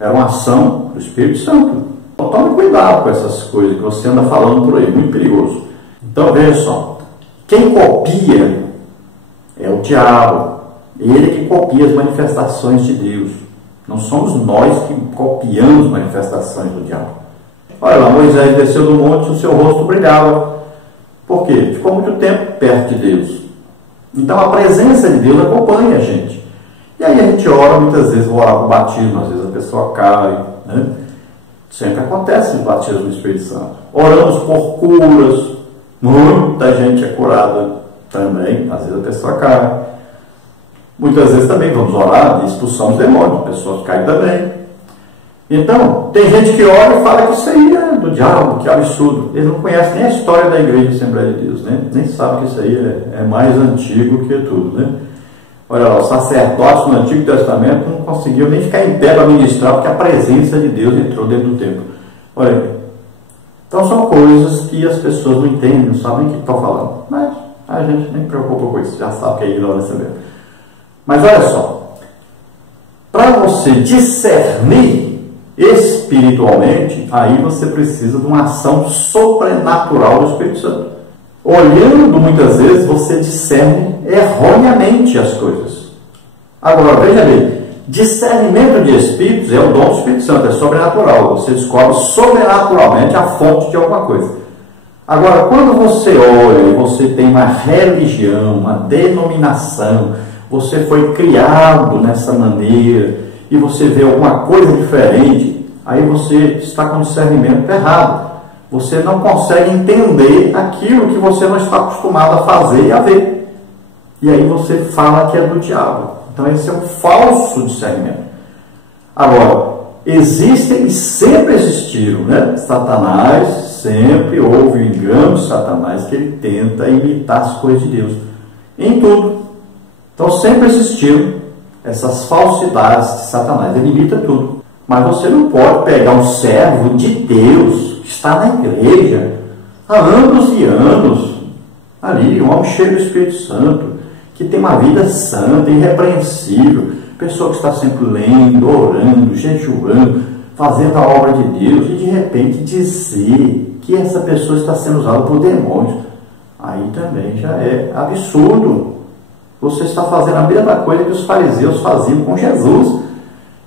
Era uma ação do Espírito Santo. Então tome cuidado com essas coisas que você anda falando por aí, muito perigoso. Então veja só, quem copia é o diabo, ele que copia as manifestações de Deus. Não somos nós que copiamos manifestações do diabo. Olha lá, Moisés desceu do monte e o seu rosto brilhava. Por quê? Ficou muito tempo perto de Deus. Então a presença de Deus acompanha a gente. E aí a gente ora, muitas vezes, vou orar para o batismo, às vezes a pessoa cai, né? Sempre acontece o batismo do Espírito Santo. Oramos por curas, muita gente é curada também, às vezes a pessoa cai. Muitas vezes também vamos orar e expulsamos demônios, a pessoa cai também. Então, tem gente que ora e fala que isso aí é do diabo, que é absurdo. Ele não conhece nem a história da Igreja de Assembleia de Deus, né? Nem sabe que isso aí é mais antigo que tudo, né? Olha lá, os sacerdotes no Antigo Testamento não conseguiam nem ficar em pé para ministrar, porque a presença de Deus entrou dentro do templo. Olha aí. Então são coisas que as pessoas não entendem, não sabem o que estão falando. Mas a gente nem preocupa com isso, já sabe que é ignorância mesmo. Mas olha só, para você discernir espiritualmente, aí você precisa de uma ação sobrenatural do Espírito Santo. Olhando muitas vezes, você discerne erroneamente as coisas. Agora, veja bem, discernimento de espíritos é o dom do Espírito Santo, é sobrenatural. Você descobre sobrenaturalmente a fonte de alguma coisa. Agora, quando você olha e você tem uma religião, uma denominação, você foi criado nessa maneira, e você vê alguma coisa diferente, aí você está com discernimento errado. Você não consegue entender aquilo que você não está acostumado a fazer e a ver. E aí você fala que é do diabo. Então esse é um falso discernimento. Agora, existem e sempre existiram, né? Satanás, sempre houve o engano de Satanás, que ele tenta imitar as coisas de Deus. Em tudo. Então sempre existiram essas falsidades de Satanás. Ele imita tudo. Mas você não pode pegar um servo de Deus que está na igreja há anos e anos, ali, um homem cheio do Espírito Santo, que tem uma vida santa, irrepreensível, pessoa que está sempre lendo, orando, jejuando, fazendo a obra de Deus, e de repente dizer que essa pessoa está sendo usada por demônios, aí também já é absurdo. Você está fazendo a mesma coisa que os fariseus faziam com Jesus,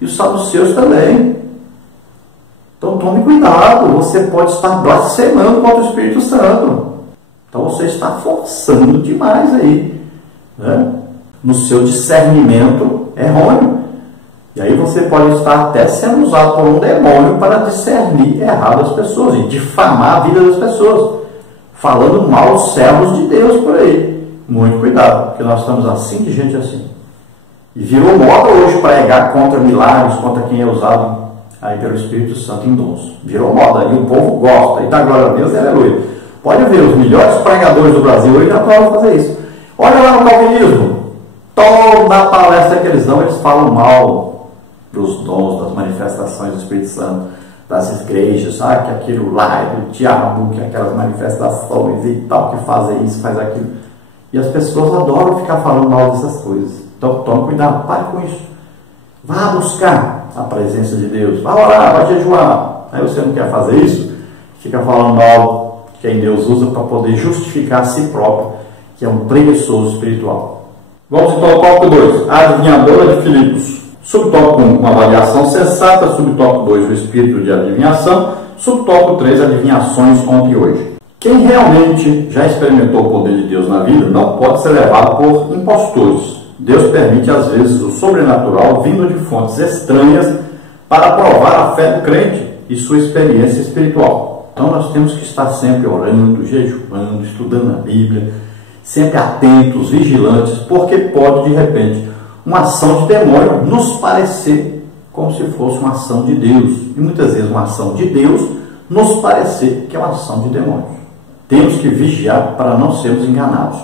e os saduceus também. Então tome cuidado, você pode estar blasfemando contra o Espírito Santo. Então você está forçando demais aí, né? No seu discernimento errôneo. E aí você pode estar até sendo usado por um demônio para discernir errado as pessoas e difamar a vida das pessoas, falando mal aos servos de Deus por aí. Muito cuidado, porque nós estamos assim de gente assim. E virou moda hoje pregar contra milagres, contra quem é usado aí pelo Espírito Santo em dons. Virou moda e o povo gosta, e dá glória a Deus e aleluia. Pode ver, os melhores pregadores do Brasil hoje já podem fazer isso. Olha lá no calvinismo, toda a palestra que eles dão, eles falam mal dos dons, das manifestações do Espírito Santo, das igrejas, sabe? Que aquilo lá é do diabo, que aquelas manifestações e tal, que fazem isso, faz aquilo. E as pessoas adoram ficar falando mal dessas coisas. Então tome cuidado, pare com isso. Vá buscar a presença de Deus, vá orar, vá jejuar. Aí você não quer fazer isso, fica falando mal de quem Deus usa para poder justificar a si próprio, que é um preguiçoso espiritual. Vamos então ao tópico 2, a adivinhadora de Filipos. Subtópico 1, uma avaliação sensata. Subtópico 2, o espírito de adivinhação. Subtópico 3, adivinhações ontem e hoje. Quem realmente já experimentou o poder de Deus na vida não pode ser levado por impostores. Deus permite às vezes o sobrenatural vindo de fontes estranhas para provar a fé do crente e sua experiência espiritual. Então nós temos que estar sempre orando, jejuando, estudando a Bíblia, sempre atentos, vigilantes, porque pode de repente uma ação de demônio nos parecer como se fosse uma ação de Deus. E muitas vezes uma ação de Deus nos parecer que é uma ação de demônios. Temos que vigiar para não sermos enganados.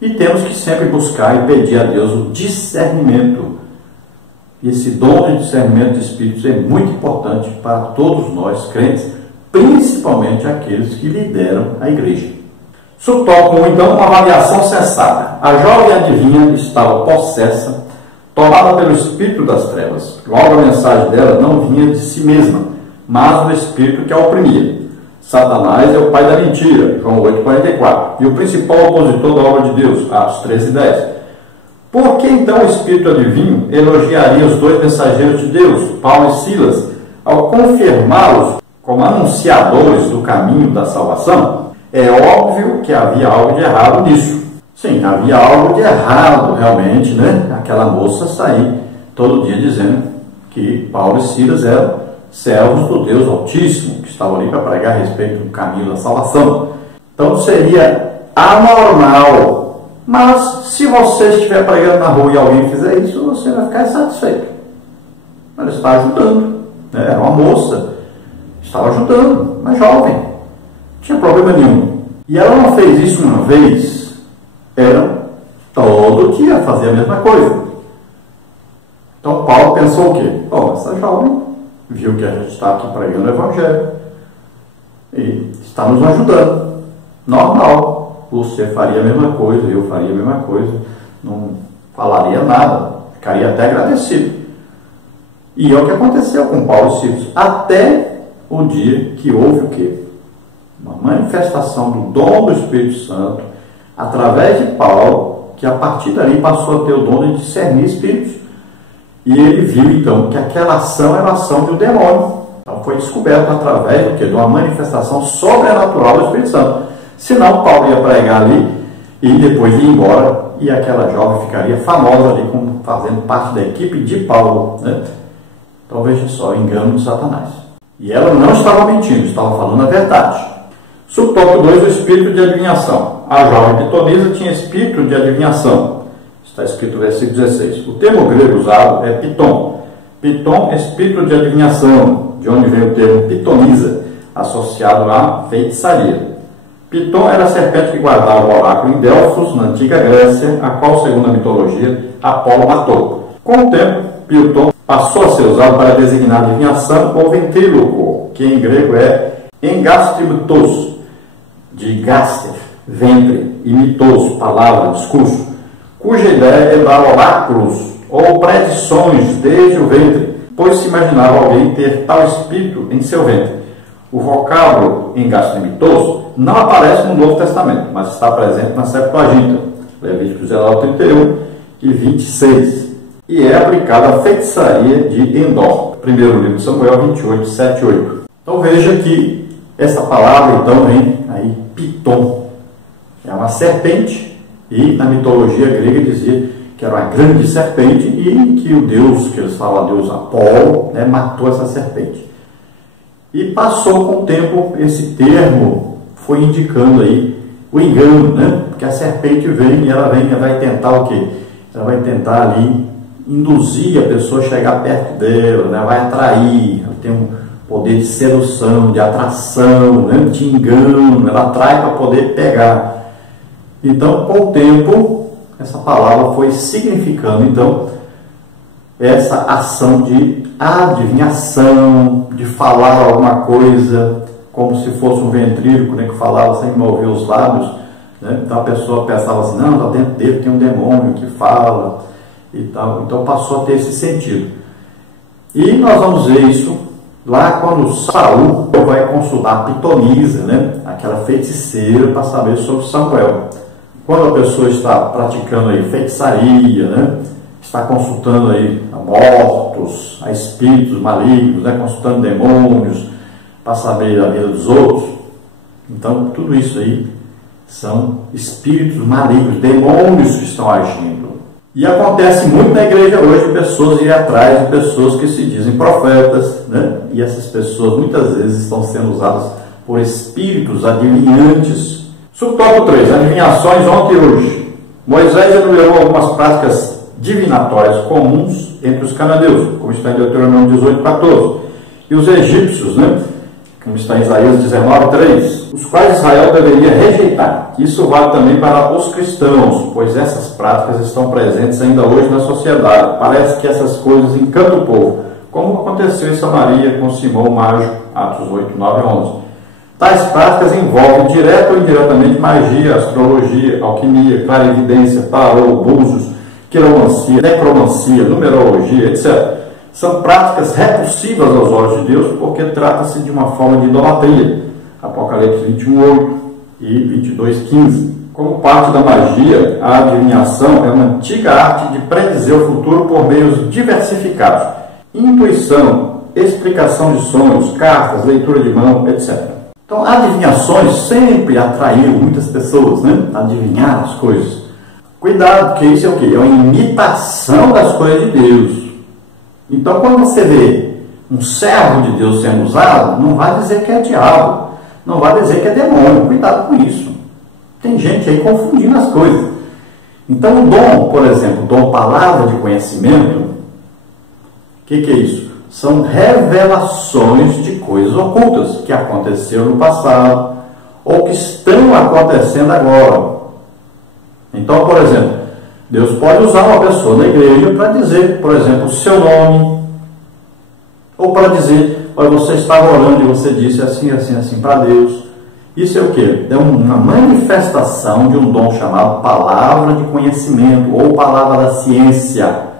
E temos que sempre buscar e pedir a Deus o discernimento. E esse dom de discernimento de espíritos é muito importante para todos nós crentes, principalmente aqueles que lideram a igreja. Subtópico 1, então, uma avaliação sensata. A jovem adivinha estava possessa, tomada pelo espírito das trevas. Logo a mensagem dela não vinha de si mesma, mas do espírito que a oprimia. Satanás é o pai da mentira, João 8,44, e o principal opositor da obra de Deus, Atos 13,10. Por que então o espírito adivinho elogiaria os dois mensageiros de Deus, Paulo e Silas, ao confirmá-los como anunciadores do caminho da salvação? É óbvio que havia algo de errado nisso. Sim, havia algo de errado realmente, né? Aquela moça sair todo dia dizendo que Paulo e Silas eram servos do Deus Altíssimo, que estavam ali para pregar a respeito do caminho da salvação. Então seria anormal. Mas se você estiver pregando na rua e alguém fizer isso, você vai ficar insatisfeito. Ela está ajudando, né? Era uma moça, estava ajudando, uma jovem, não tinha problema nenhum. E ela não fez isso uma vez, era todo dia fazer a mesma coisa. Então Paulo pensou o quê? Bom, essa jovem viu que a gente está aqui pregando o Evangelho e está nos ajudando. Normal, você faria a mesma coisa, eu faria a mesma coisa, não falaria nada, ficaria até agradecido. E é o que aconteceu com Paulo e Silas, até o dia que houve o quê? Uma manifestação do dom do Espírito Santo através de Paulo, que a partir dali passou a ter o dom de discernir espíritos. E ele viu então que aquela ação era a ação de um demônio. Então foi descoberto através do quê? De uma manifestação sobrenatural do Espírito Santo. Senão Paulo ia pregar ali e depois ia embora e aquela jovem ficaria famosa ali como fazendo parte da equipe de Paulo, né? Então veja só, o engano de Satanás. E ela não estava mentindo, estava falando a verdade. Subtópico 2, o espírito de adivinhação. A jovem pitonisa tinha espírito de adivinhação. Está escrito no versículo 16. O termo grego usado é piton. Piton, espírito de adivinhação, de onde vem o termo pitonisa, associado à feitiçaria. Piton era a serpente que guardava o oráculo em Delfos, na antiga Grécia, a qual, segundo a mitologia, Apolo matou. Com o tempo, Piton passou a ser usado para designar adivinhação ou ventríloco, que em grego é engastribtos, de gaster, ventre, e mitos, palavra, discurso, cuja ideia é dar oráculos ou predições desde o ventre, pois se imaginava alguém ter tal espírito em seu ventre. O vocábulo engastrimitos não aparece no Novo Testamento, mas está presente na Septuaginta, Levíticos 19:31 e 26, e é aplicado à feitiçaria de Endor, primeiro livro de Samuel 28, 7 e 8. Então veja que essa palavra então vem aí, piton, é uma serpente, e na mitologia grega dizia que era uma grande serpente, e que o Deus, que eles falam, Deus Apolo, né, matou essa serpente. E passou com o tempo, esse termo foi indicando aí o engano, né? Porque a serpente vem e ela vai tentar o quê? Ela vai tentar ali induzir a pessoa a chegar perto dela, né? Vai atrair, ela tem um poder de sedução, de atração, né? De engano, ela atrai para poder pegar. Então, com o tempo, essa palavra foi significando, então, essa ação de adivinhação, de falar alguma coisa, como se fosse um ventríloco, né, que falava sem mover os lábios, né? Então a pessoa pensava assim, não, lá dentro dele tem um demônio que fala e tal. Então passou a ter esse sentido. E nós vamos ver isso lá quando Saul vai consultar a pitonisa, né, aquela feiticeira, para saber sobre Samuel. Quando a pessoa está praticando aí feitiçaria, né, está consultando aí a mortos, a espíritos malignos, né, consultando demônios, para saber da vida dos outros. Então, tudo isso aí são espíritos malignos, demônios que estão agindo. E acontece muito na igreja hoje, pessoas irem atrás de pessoas que se dizem profetas, né? E essas pessoas muitas vezes estão sendo usadas por espíritos adivinhantes. Subtópico 3, adivinhações ontem e hoje. Moisés enumerou algumas práticas divinatórias comuns entre os cananeus, como está em Deuteronômio 18:14. E os egípcios, né? Como está em Isaías 19:3, os quais Israel deveria rejeitar. Isso vale também para os cristãos, pois essas práticas estão presentes ainda hoje na sociedade. Parece que essas coisas encantam o povo, como aconteceu em Samaria com Simão o Mágico, Atos 8, 9 e 11. Tais práticas envolvem direta ou indiretamente magia, astrologia, alquimia, clarividência, tarô, búzios, quiromancia, necromancia, numerologia, etc. São práticas repulsivas aos olhos de Deus, porque trata-se de uma forma de idolatria. Apocalipse 21:8 e 22:15. Como parte da magia, a adivinhação é uma antiga arte de predizer o futuro por meios diversificados. Intuição, explicação de sonhos, cartas, leitura de mão, etc. Então, adivinhações sempre atraíram muitas pessoas, né? Adivinhar as coisas. Cuidado, porque isso é o quê? É uma imitação das coisas de Deus. Então, quando você vê um servo de Deus sendo usado, não vai dizer que é diabo, não vai dizer que é demônio. Cuidado com isso. Tem gente aí confundindo as coisas. Então, o dom, por exemplo, o dom palavra de conhecimento, o que é isso? São revelações de coisas ocultas que aconteceram no passado ou que estão acontecendo agora. Então, por exemplo, Deus pode usar uma pessoa na igreja para dizer, por exemplo, o seu nome, ou para dizer, olha, você estava orando e você disse assim, assim, assim para Deus. Isso é o quê? É uma manifestação de um dom chamado palavra de conhecimento, ou palavra da ciência.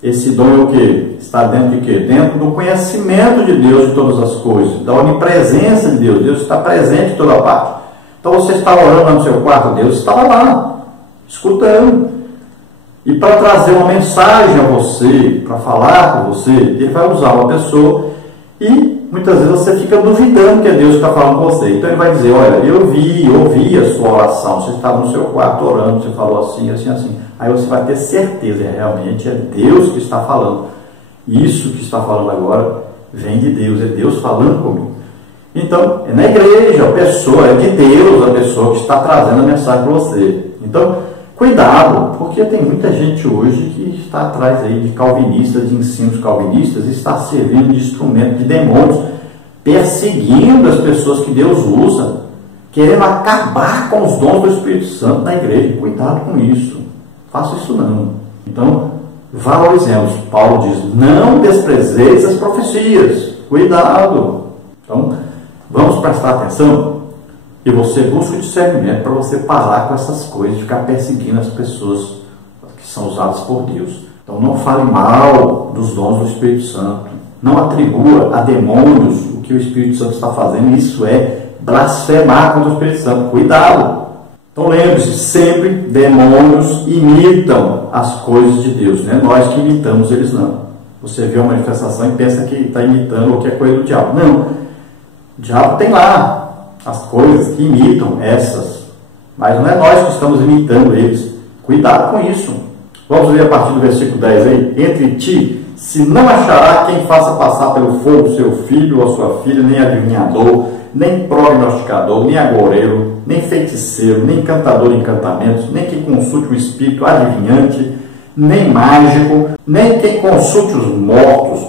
Esse dom é o quê? Está dentro de quê? Dentro do conhecimento de Deus de todas as coisas, da onipresença de Deus. Deus está presente em toda parte. Então você estava orando no seu quarto, Deus estava lá, escutando. E para trazer uma mensagem a você, para falar com você, ele vai usar uma pessoa e muitas vezes você fica duvidando que é Deus que está falando com você. Então ele vai dizer, olha, eu ouvi a sua oração, você estava no seu quarto orando, você falou assim, assim, assim. Aí você vai ter certeza, realmente é Deus que está falando. Isso que está falando agora vem de Deus, é Deus falando comigo. Então, é na igreja, a pessoa é de Deus, a pessoa que está trazendo a mensagem para você. Então, cuidado, porque tem muita gente hoje que está atrás aí de calvinistas, de ensinos calvinistas, e está servindo de instrumento de demônios, perseguindo as pessoas que Deus usa, querendo acabar com os dons do Espírito Santo na igreja. Cuidado com isso, faça isso não. Então, valorizemos. Paulo diz, não desprezeis as profecias, cuidado. Então, vamos prestar atenção e você busca o discernimento para você parar com essas coisas, de ficar perseguindo as pessoas que são usadas por Deus. Então não fale mal dos dons do Espírito Santo. Não atribua a demônios o que o Espírito Santo está fazendo. Isso é blasfemar contra o Espírito Santo. Cuidado! Então lembre-se, sempre demônios imitam as coisas de Deus. Não é nós que imitamos, eles não. Você vê uma manifestação e pensa que está imitando ou que é coisa do diabo. Não. O diabo tem lá as coisas que imitam essas, mas não é nós que estamos imitando eles. Cuidado com isso. Vamos ler a partir do versículo 10 aí. Entre ti, se não achará quem faça passar pelo fogo seu filho ou sua filha, nem adivinhador, nem prognosticador, nem agoureiro, nem feiticeiro, nem cantador de encantamentos, nem quem consulte o espírito adivinhante, nem mágico, nem quem consulte os mortos,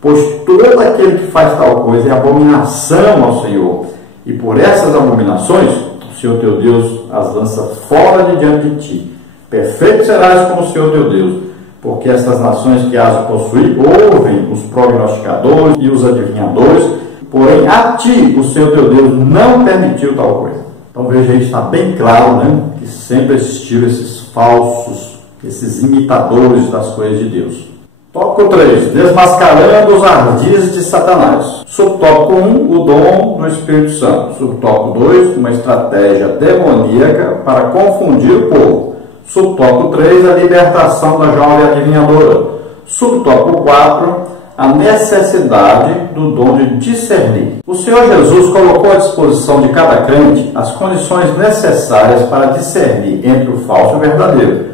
pois todo aquele que faz tal coisa é abominação ao Senhor. E por essas abominações, o Senhor teu Deus as lança fora de diante de ti. Perfeito serás como o Senhor teu Deus, porque estas nações que has de possuir ouvem os prognosticadores e os adivinhadores, porém a ti, o Senhor teu Deus, não permitiu tal coisa. Então veja aí, está bem claro, né, que sempre existiram esses falsos, esses imitadores das coisas de Deus. Tópico 3. Desmascarando os ardis de Satanás. Subtópico 1. O dom do Espírito Santo. Subtópico 2. Uma estratégia demoníaca para confundir o povo. Subtópico 3. A libertação da jovem adivinhadora. Subtópico 4. A necessidade do dom de discernir. O Senhor Jesus colocou à disposição de cada crente as condições necessárias para discernir entre o falso e o verdadeiro,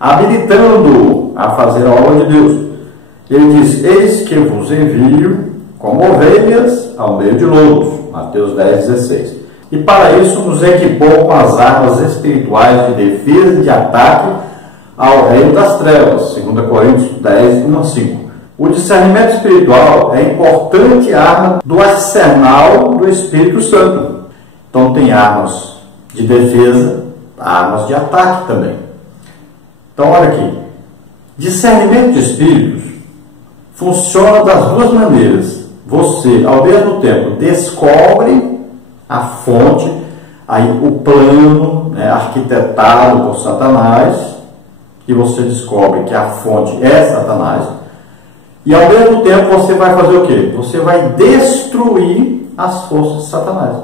habilitando-o a fazer a obra de Deus. Ele diz: eis que vos envio como ovelhas ao meio de lobos. Mateus 10,16. E para isso nos equipou com as armas espirituais de defesa e de ataque ao reino das trevas. 2 Coríntios 10, 1 a 5. O discernimento espiritual é importante arma do arsenal do Espírito Santo. Então tem armas de defesa, armas de ataque também. Então olha aqui. Discernimento de espíritos funciona das duas maneiras. Você, ao mesmo tempo, descobre a fonte, aí o plano, né, arquitetado por Satanás, e você descobre que a fonte é Satanás, e ao mesmo tempo você vai fazer o quê? Você vai destruir as forças de Satanás.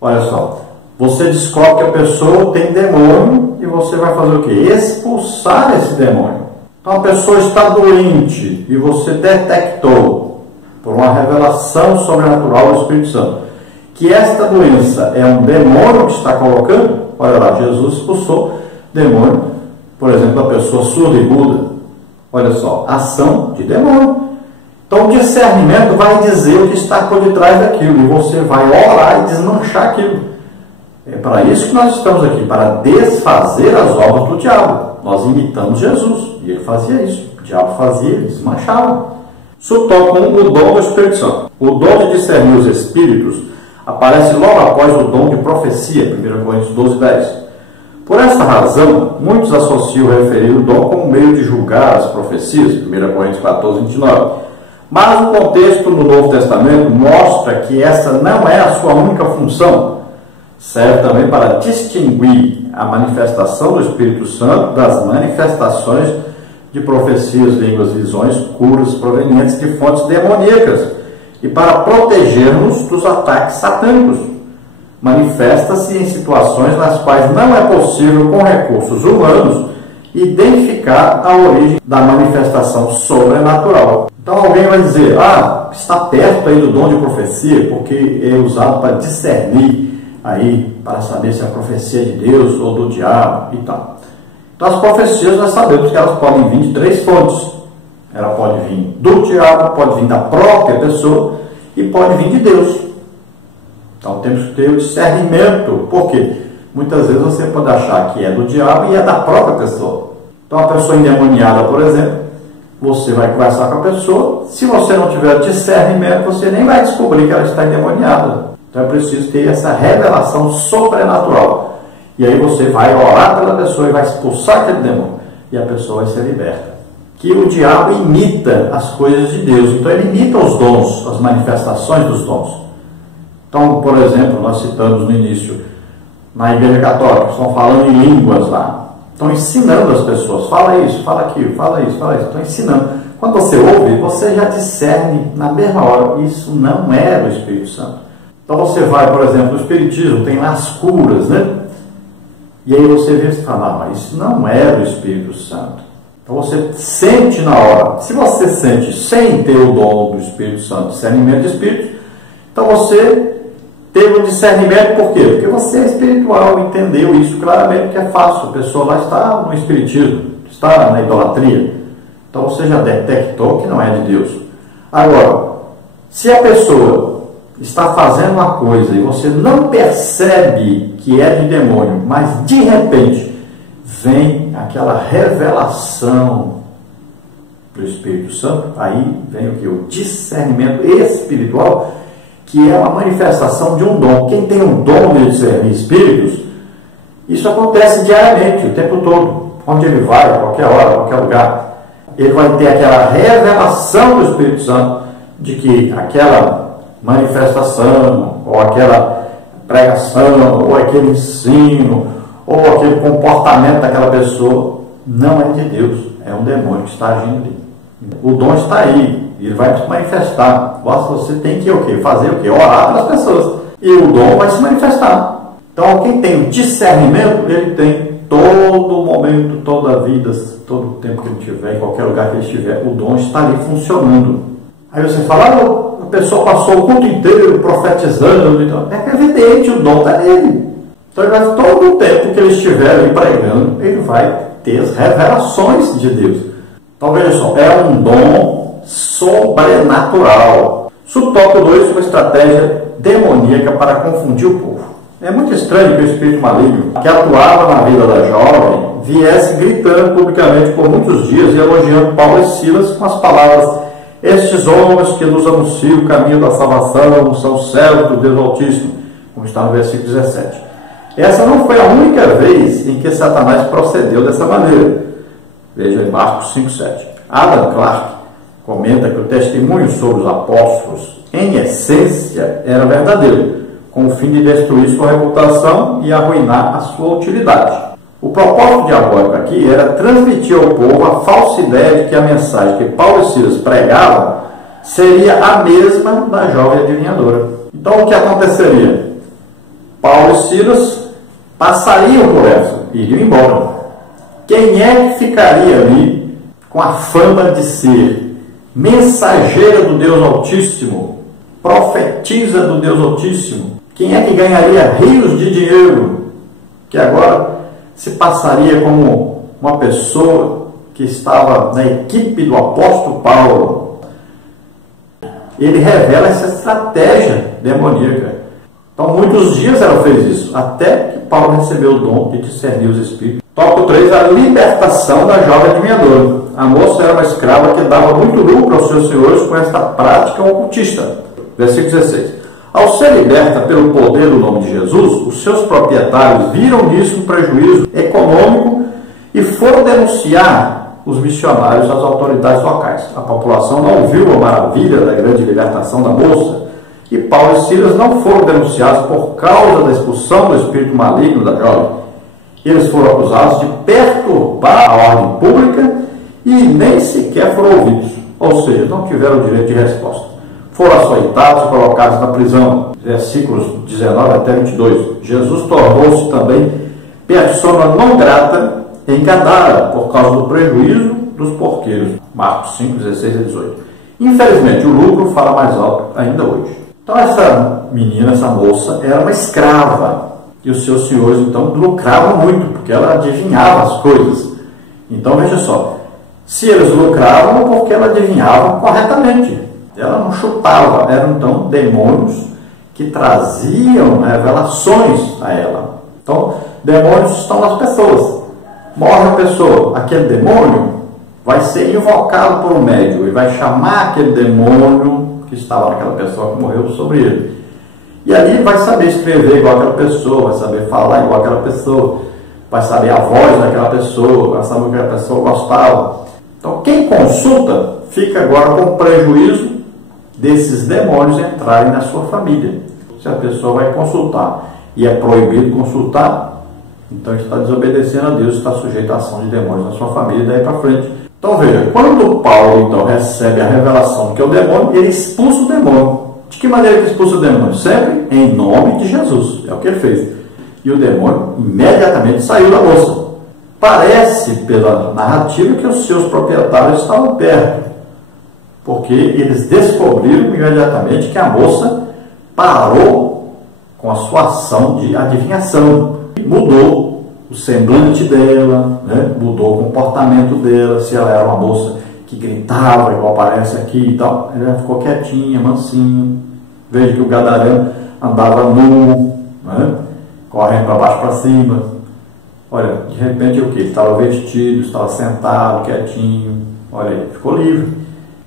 Olha só, você descobre que a pessoa tem demônio, e você vai fazer o quê? Expulsar esse demônio. Então a pessoa está doente e você detectou, por uma revelação sobrenatural do Espírito Santo, que esta doença é um demônio que está colocando. Olha lá, Jesus expulsou demônio, por exemplo, a pessoa surda e muda. Olha só, ação de demônio. Então o discernimento vai dizer o que está por detrás daquilo, e você vai orar e desmanchar aquilo. É para isso que nós estamos aqui, para desfazer as obras do diabo. Nós imitamos Jesus, e ele fazia isso. O diabo fazia, ele desmanchava. Subtópico 1, o dom do Espírito Santo. O dom de discernir os espíritos aparece logo após o dom de profecia, 1 Coríntios 12, 10. Por esta razão, muitos associam o referido dom como meio de julgar as profecias, 1 Coríntios 14, 29. Mas o contexto no Novo Testamento mostra que essa não é a sua única função. Serve também para distinguir a manifestação do Espírito Santo das manifestações de profecias, línguas, visões, curas provenientes de fontes demoníacas, e para proteger-nos dos ataques satânicos. Manifesta-se em situações nas quais não é possível, com recursos humanos, identificar a origem da manifestação sobrenatural. Então alguém vai dizer: está perto aí do dom de profecia, porque é usado para discernir, aí, para saber se é a profecia de Deus ou do diabo e tal. Então as profecias nós sabemos que elas podem vir de três fontes. Ela pode vir do diabo, pode vir da própria pessoa e pode vir de Deus. Então temos que ter o discernimento. Por quê? Muitas vezes você pode achar que é do diabo e é da própria pessoa. Então a pessoa endemoniada, por exemplo, você vai conversar com a pessoa. Se você não tiver discernimento, você nem vai descobrir que ela está endemoniada. Então é preciso ter essa revelação sobrenatural. E aí você vai orar pela pessoa e vai expulsar aquele demônio. E a pessoa vai ser liberta. Que o diabo imita as coisas de Deus. Então ele imita os dons, as manifestações dos dons. Então, por exemplo, nós citamos no início, na Igreja Católica, estão falando em línguas lá. Estão ensinando as pessoas. Fala isso, fala aquilo, fala isso, fala isso. Estão ensinando. Quando você ouve, você já discerne na mesma hora. Isso não é do Espírito Santo. Então você vai, por exemplo, no Espiritismo, tem lá as curas, né? E aí você vê e fala: mas isso não é do Espírito Santo. Então você sente na hora. Se você sente sem ter o dom do Espírito Santo, discernimento de Espírito, então você teve um discernimento. Por quê? Porque você é espiritual, entendeu isso claramente, que é fácil. A pessoa lá está no Espiritismo, está na idolatria. Então você já detectou que não é de Deus. Agora, se a pessoa está fazendo uma coisa e você não percebe que é de demônio, mas de repente vem aquela revelação do Espírito Santo, aí vem o que? O discernimento espiritual, que é uma manifestação de um dom. Quem tem um dom de discernir espíritos, isso acontece diariamente, o tempo todo, onde ele vai, a qualquer hora, a qualquer lugar. Ele vai ter aquela revelação do Espírito Santo de que aquela manifestação, ou aquela pregação, ou aquele ensino, ou aquele comportamento daquela pessoa não é de Deus, é um demônio que está agindo ali. O dom está aí, ele vai se manifestar. Você tem que o quê? Fazer o quê? Orar pelas pessoas. E o dom vai se manifestar. Então, quem tem o discernimento, ele tem todo momento, toda a vida, todo o tempo que ele tiver, em qualquer lugar que ele estiver, o dom está ali funcionando. Aí você fala, a pessoa passou o culto inteiro profetizando, então, é evidente, o dom está nele. Então, ele vai, todo o tempo que ele estiver ali pregando, ele vai ter as revelações de Deus. Então, veja só, é um dom sobrenatural. Subtópico 2, uma estratégia demoníaca para confundir o povo. É muito estranho que o espírito maligno, que atuava na vida da jovem, viesse gritando publicamente por muitos dias e elogiando Paulo e Silas com as palavras: estes homens que nos anunciam o caminho da salvação são servos do Deus Altíssimo, como está no versículo 17. Essa não foi a única vez em que Satanás procedeu dessa maneira. Veja em Marcos 5,7. Adam Clarke comenta que o testemunho sobre os apóstolos, em essência, era verdadeiro, com o fim de destruir sua reputação e arruinar a sua utilidade. O propósito diabólico aqui era transmitir ao povo a falsa ideia de que a mensagem que Paulo e Silas pregavam seria a mesma da jovem adivinhadora. Então, o que aconteceria? Paulo e Silas passariam por essa, iriam embora. Quem é que ficaria ali com a fama de ser mensageira do Deus Altíssimo, profetiza do Deus Altíssimo? Quem é que ganharia rios de dinheiro, que agora se passaria como uma pessoa que estava na equipe do apóstolo Paulo? Ele revela essa estratégia demoníaca. Então, muitos dias ela fez isso, até que Paulo recebeu o dom de discernir os espíritos. Tópico 3, a libertação da jovem adivinhadora. A moça era uma escrava que dava muito lucro aos seus senhores com esta prática ocultista. Versículo 16. Ao ser liberta pelo poder do nome de Jesus, os seus proprietários viram nisso um prejuízo econômico e foram denunciar os missionários às autoridades locais. A população não viu a maravilha da grande libertação da moça, e Paulo e Silas não foram denunciados por causa da expulsão do espírito maligno da jovem. Eles foram acusados de perturbar a ordem pública e nem sequer foram ouvidos, ou seja, não tiveram direito de resposta. Foram açoitados e colocados na prisão. Versículos 19 até 22. Jesus tornou-se também persona não grata em Gadara, por causa do prejuízo dos porqueiros. Marcos 5, 16 a 18. Infelizmente, o lucro fala mais alto ainda hoje. Então, essa menina, essa moça, era uma escrava. E os seus senhores, então, lucravam muito, porque ela adivinhava as coisas. Então, veja só. Se eles lucravam, porque ela adivinhava corretamente. Ela não chutava, eram então demônios que traziam revelações a ela. Então, demônios estão nas pessoas. Morre a pessoa, aquele demônio vai ser invocado por um médium e vai chamar aquele demônio que estava naquela pessoa que morreu sobre ele. E ali vai saber escrever igual aquela pessoa, vai saber falar igual aquela pessoa, vai saber a voz daquela pessoa, vai saber o que a pessoa gostava. Então, quem consulta fica agora com prejuízo desses demônios entrarem na sua família. Se a pessoa vai consultar e é proibido consultar, então está desobedecendo a Deus, está sujeito à ação de demônios na sua família e daí para frente. Então veja, quando Paulo então recebe a revelação de que é o demônio, ele expulsa o demônio. De que maneira que expulsa o demônio? Sempre em nome de Jesus. É o que ele fez. E o demônio imediatamente saiu da moça. Parece, pela narrativa, que os seus proprietários estavam perto, porque eles descobriram imediatamente que a moça parou com a sua ação de adivinhação, mudou o semblante dela, né? Mudou o comportamento dela. Se ela era uma moça que gritava, igual aparece aqui e tal, ela ficou quietinha, mansinha. Veja que o gadareno andava nu, né? Correndo para baixo para cima. Olha, de repente o que? Ele estava vestido, estava sentado, quietinho. Olha aí, ficou livre.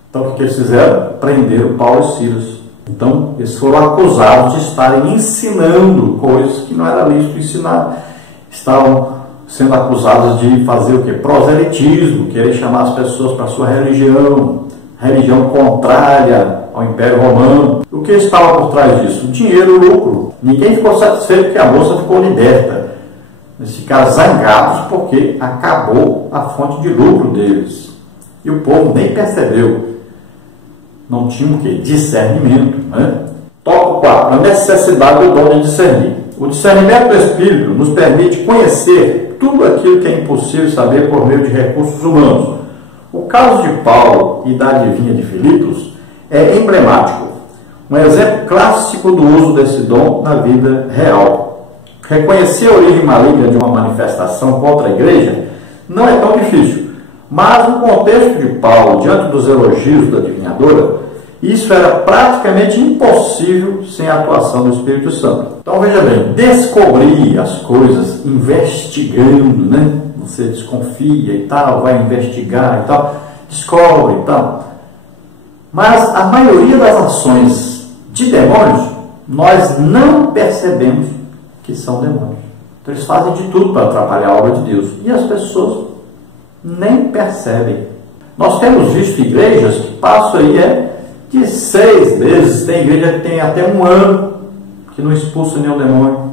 Então o que eles fizeram? Prenderam Paulo e Silas. Então eles foram acusados de estarem ensinando coisas que não era lícito ensinar. Estavam sendo acusados de fazer o que? Proselitismo, querer chamar as pessoas para a sua religião contrária ao Império Romano. O que estava por trás disso? O dinheiro, o lucro. Ninguém ficou satisfeito porque a moça ficou liberta. Eles ficaram zangados porque acabou a fonte de lucro deles. E o povo nem percebeu. Não tinha o quê? Discernimento. Né? Tópico 4. A necessidade do dom de discernir. O discernimento do Espírito nos permite conhecer tudo aquilo que é impossível saber por meio de recursos humanos. O caso de Paulo e da adivinha de Filipos é emblemático. Um exemplo clássico do uso desse dom na vida real. Reconhecer a origem maligna de uma manifestação contra a igreja não é tão difícil, mas no contexto de Paulo, diante dos elogios da adivinhadora, isso era praticamente impossível sem a atuação do Espírito Santo. Então veja bem, descobrir as coisas investigando, né? Você desconfia e tal, vai investigar e tal, descobre e tal. Mas a maioria das ações de demônios, nós não percebemos que são demônios. Então eles fazem de tudo para atrapalhar a obra de Deus. E as pessoas nem percebem. Nós temos visto igrejas que passam aí de 6 meses, tem igreja que tem até 1 ano que não expulsa nenhum demônio.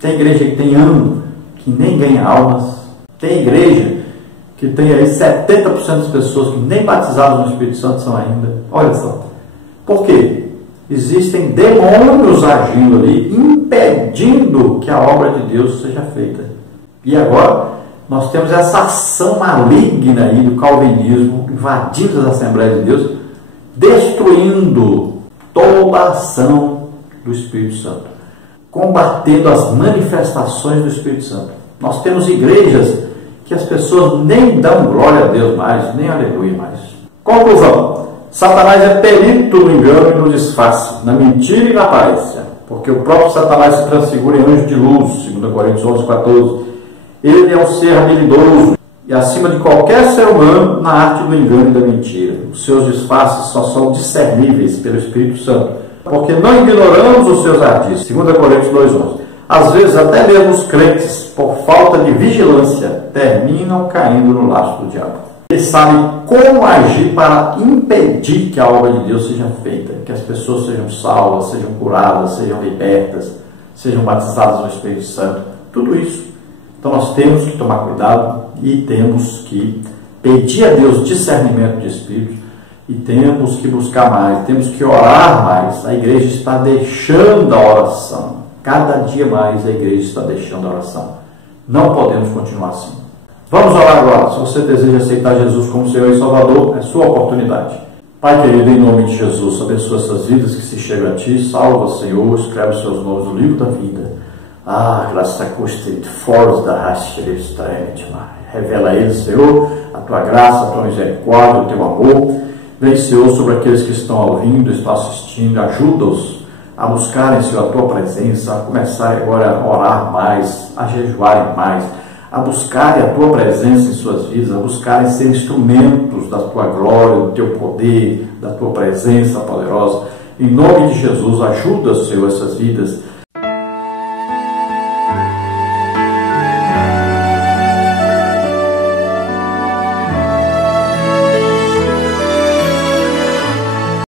Tem igreja que tem ano que nem ganha almas. Tem igreja que tem aí 70% das pessoas que nem batizadas no Espírito Santo são ainda. Olha só. Por quê? Existem demônios agindo ali, impedindo que a obra de Deus seja feita. E agora, nós temos essa ação maligna aí do calvinismo, invadindo as Assembleias de Deus, destruindo toda a ação do Espírito Santo, combatendo as manifestações do Espírito Santo. Nós temos igrejas que as pessoas nem dão glória a Deus mais, nem aleluia mais. Conclusão. Satanás é perito no engano e no disfarce, na mentira e na aparência, porque o próprio Satanás se transfigura em anjo de luz, 2 Coríntios 11:14. Ele é um ser habilidoso e acima de qualquer ser humano na arte do engano e da mentira. Os seus disfarces só são discerníveis pelo Espírito Santo, porque não ignoramos os seus ardis, 2 Coríntios 2:11. Às vezes até mesmo os crentes, por falta de vigilância, terminam caindo no laço do diabo. Eles sabem como agir para impedir que a obra de Deus seja feita, que as pessoas sejam salvas, sejam curadas, sejam libertas, sejam batizadas no Espírito Santo, tudo isso. Então nós temos que tomar cuidado e temos que pedir a Deus discernimento de Espírito e temos que buscar mais, temos que orar mais. A igreja está deixando a oração. Cada dia mais a igreja está deixando a oração. Não podemos continuar assim. Vamos orar agora. Se você deseja aceitar Jesus como Senhor e Salvador, é sua oportunidade. Pai querido, em nome de Jesus, abençoa essas vidas que se chegam a Ti. Salva, Senhor, escreve os seus nomes no livro da vida. Graças a custe força da raça extremamente. Revela a eles, Senhor, a Tua graça, a Tua misericórdia, o Teu amor. Vem, Senhor, sobre aqueles que estão ouvindo, estão assistindo. Ajuda-os a buscarem, Senhor, a Tua presença, a começarem agora a orar mais, a jejuarem mais, a buscarem a Tua presença em suas vidas, a buscarem ser instrumentos da Tua glória, do Teu poder, da Tua presença poderosa. Em nome de Jesus, ajuda, Senhor, essas vidas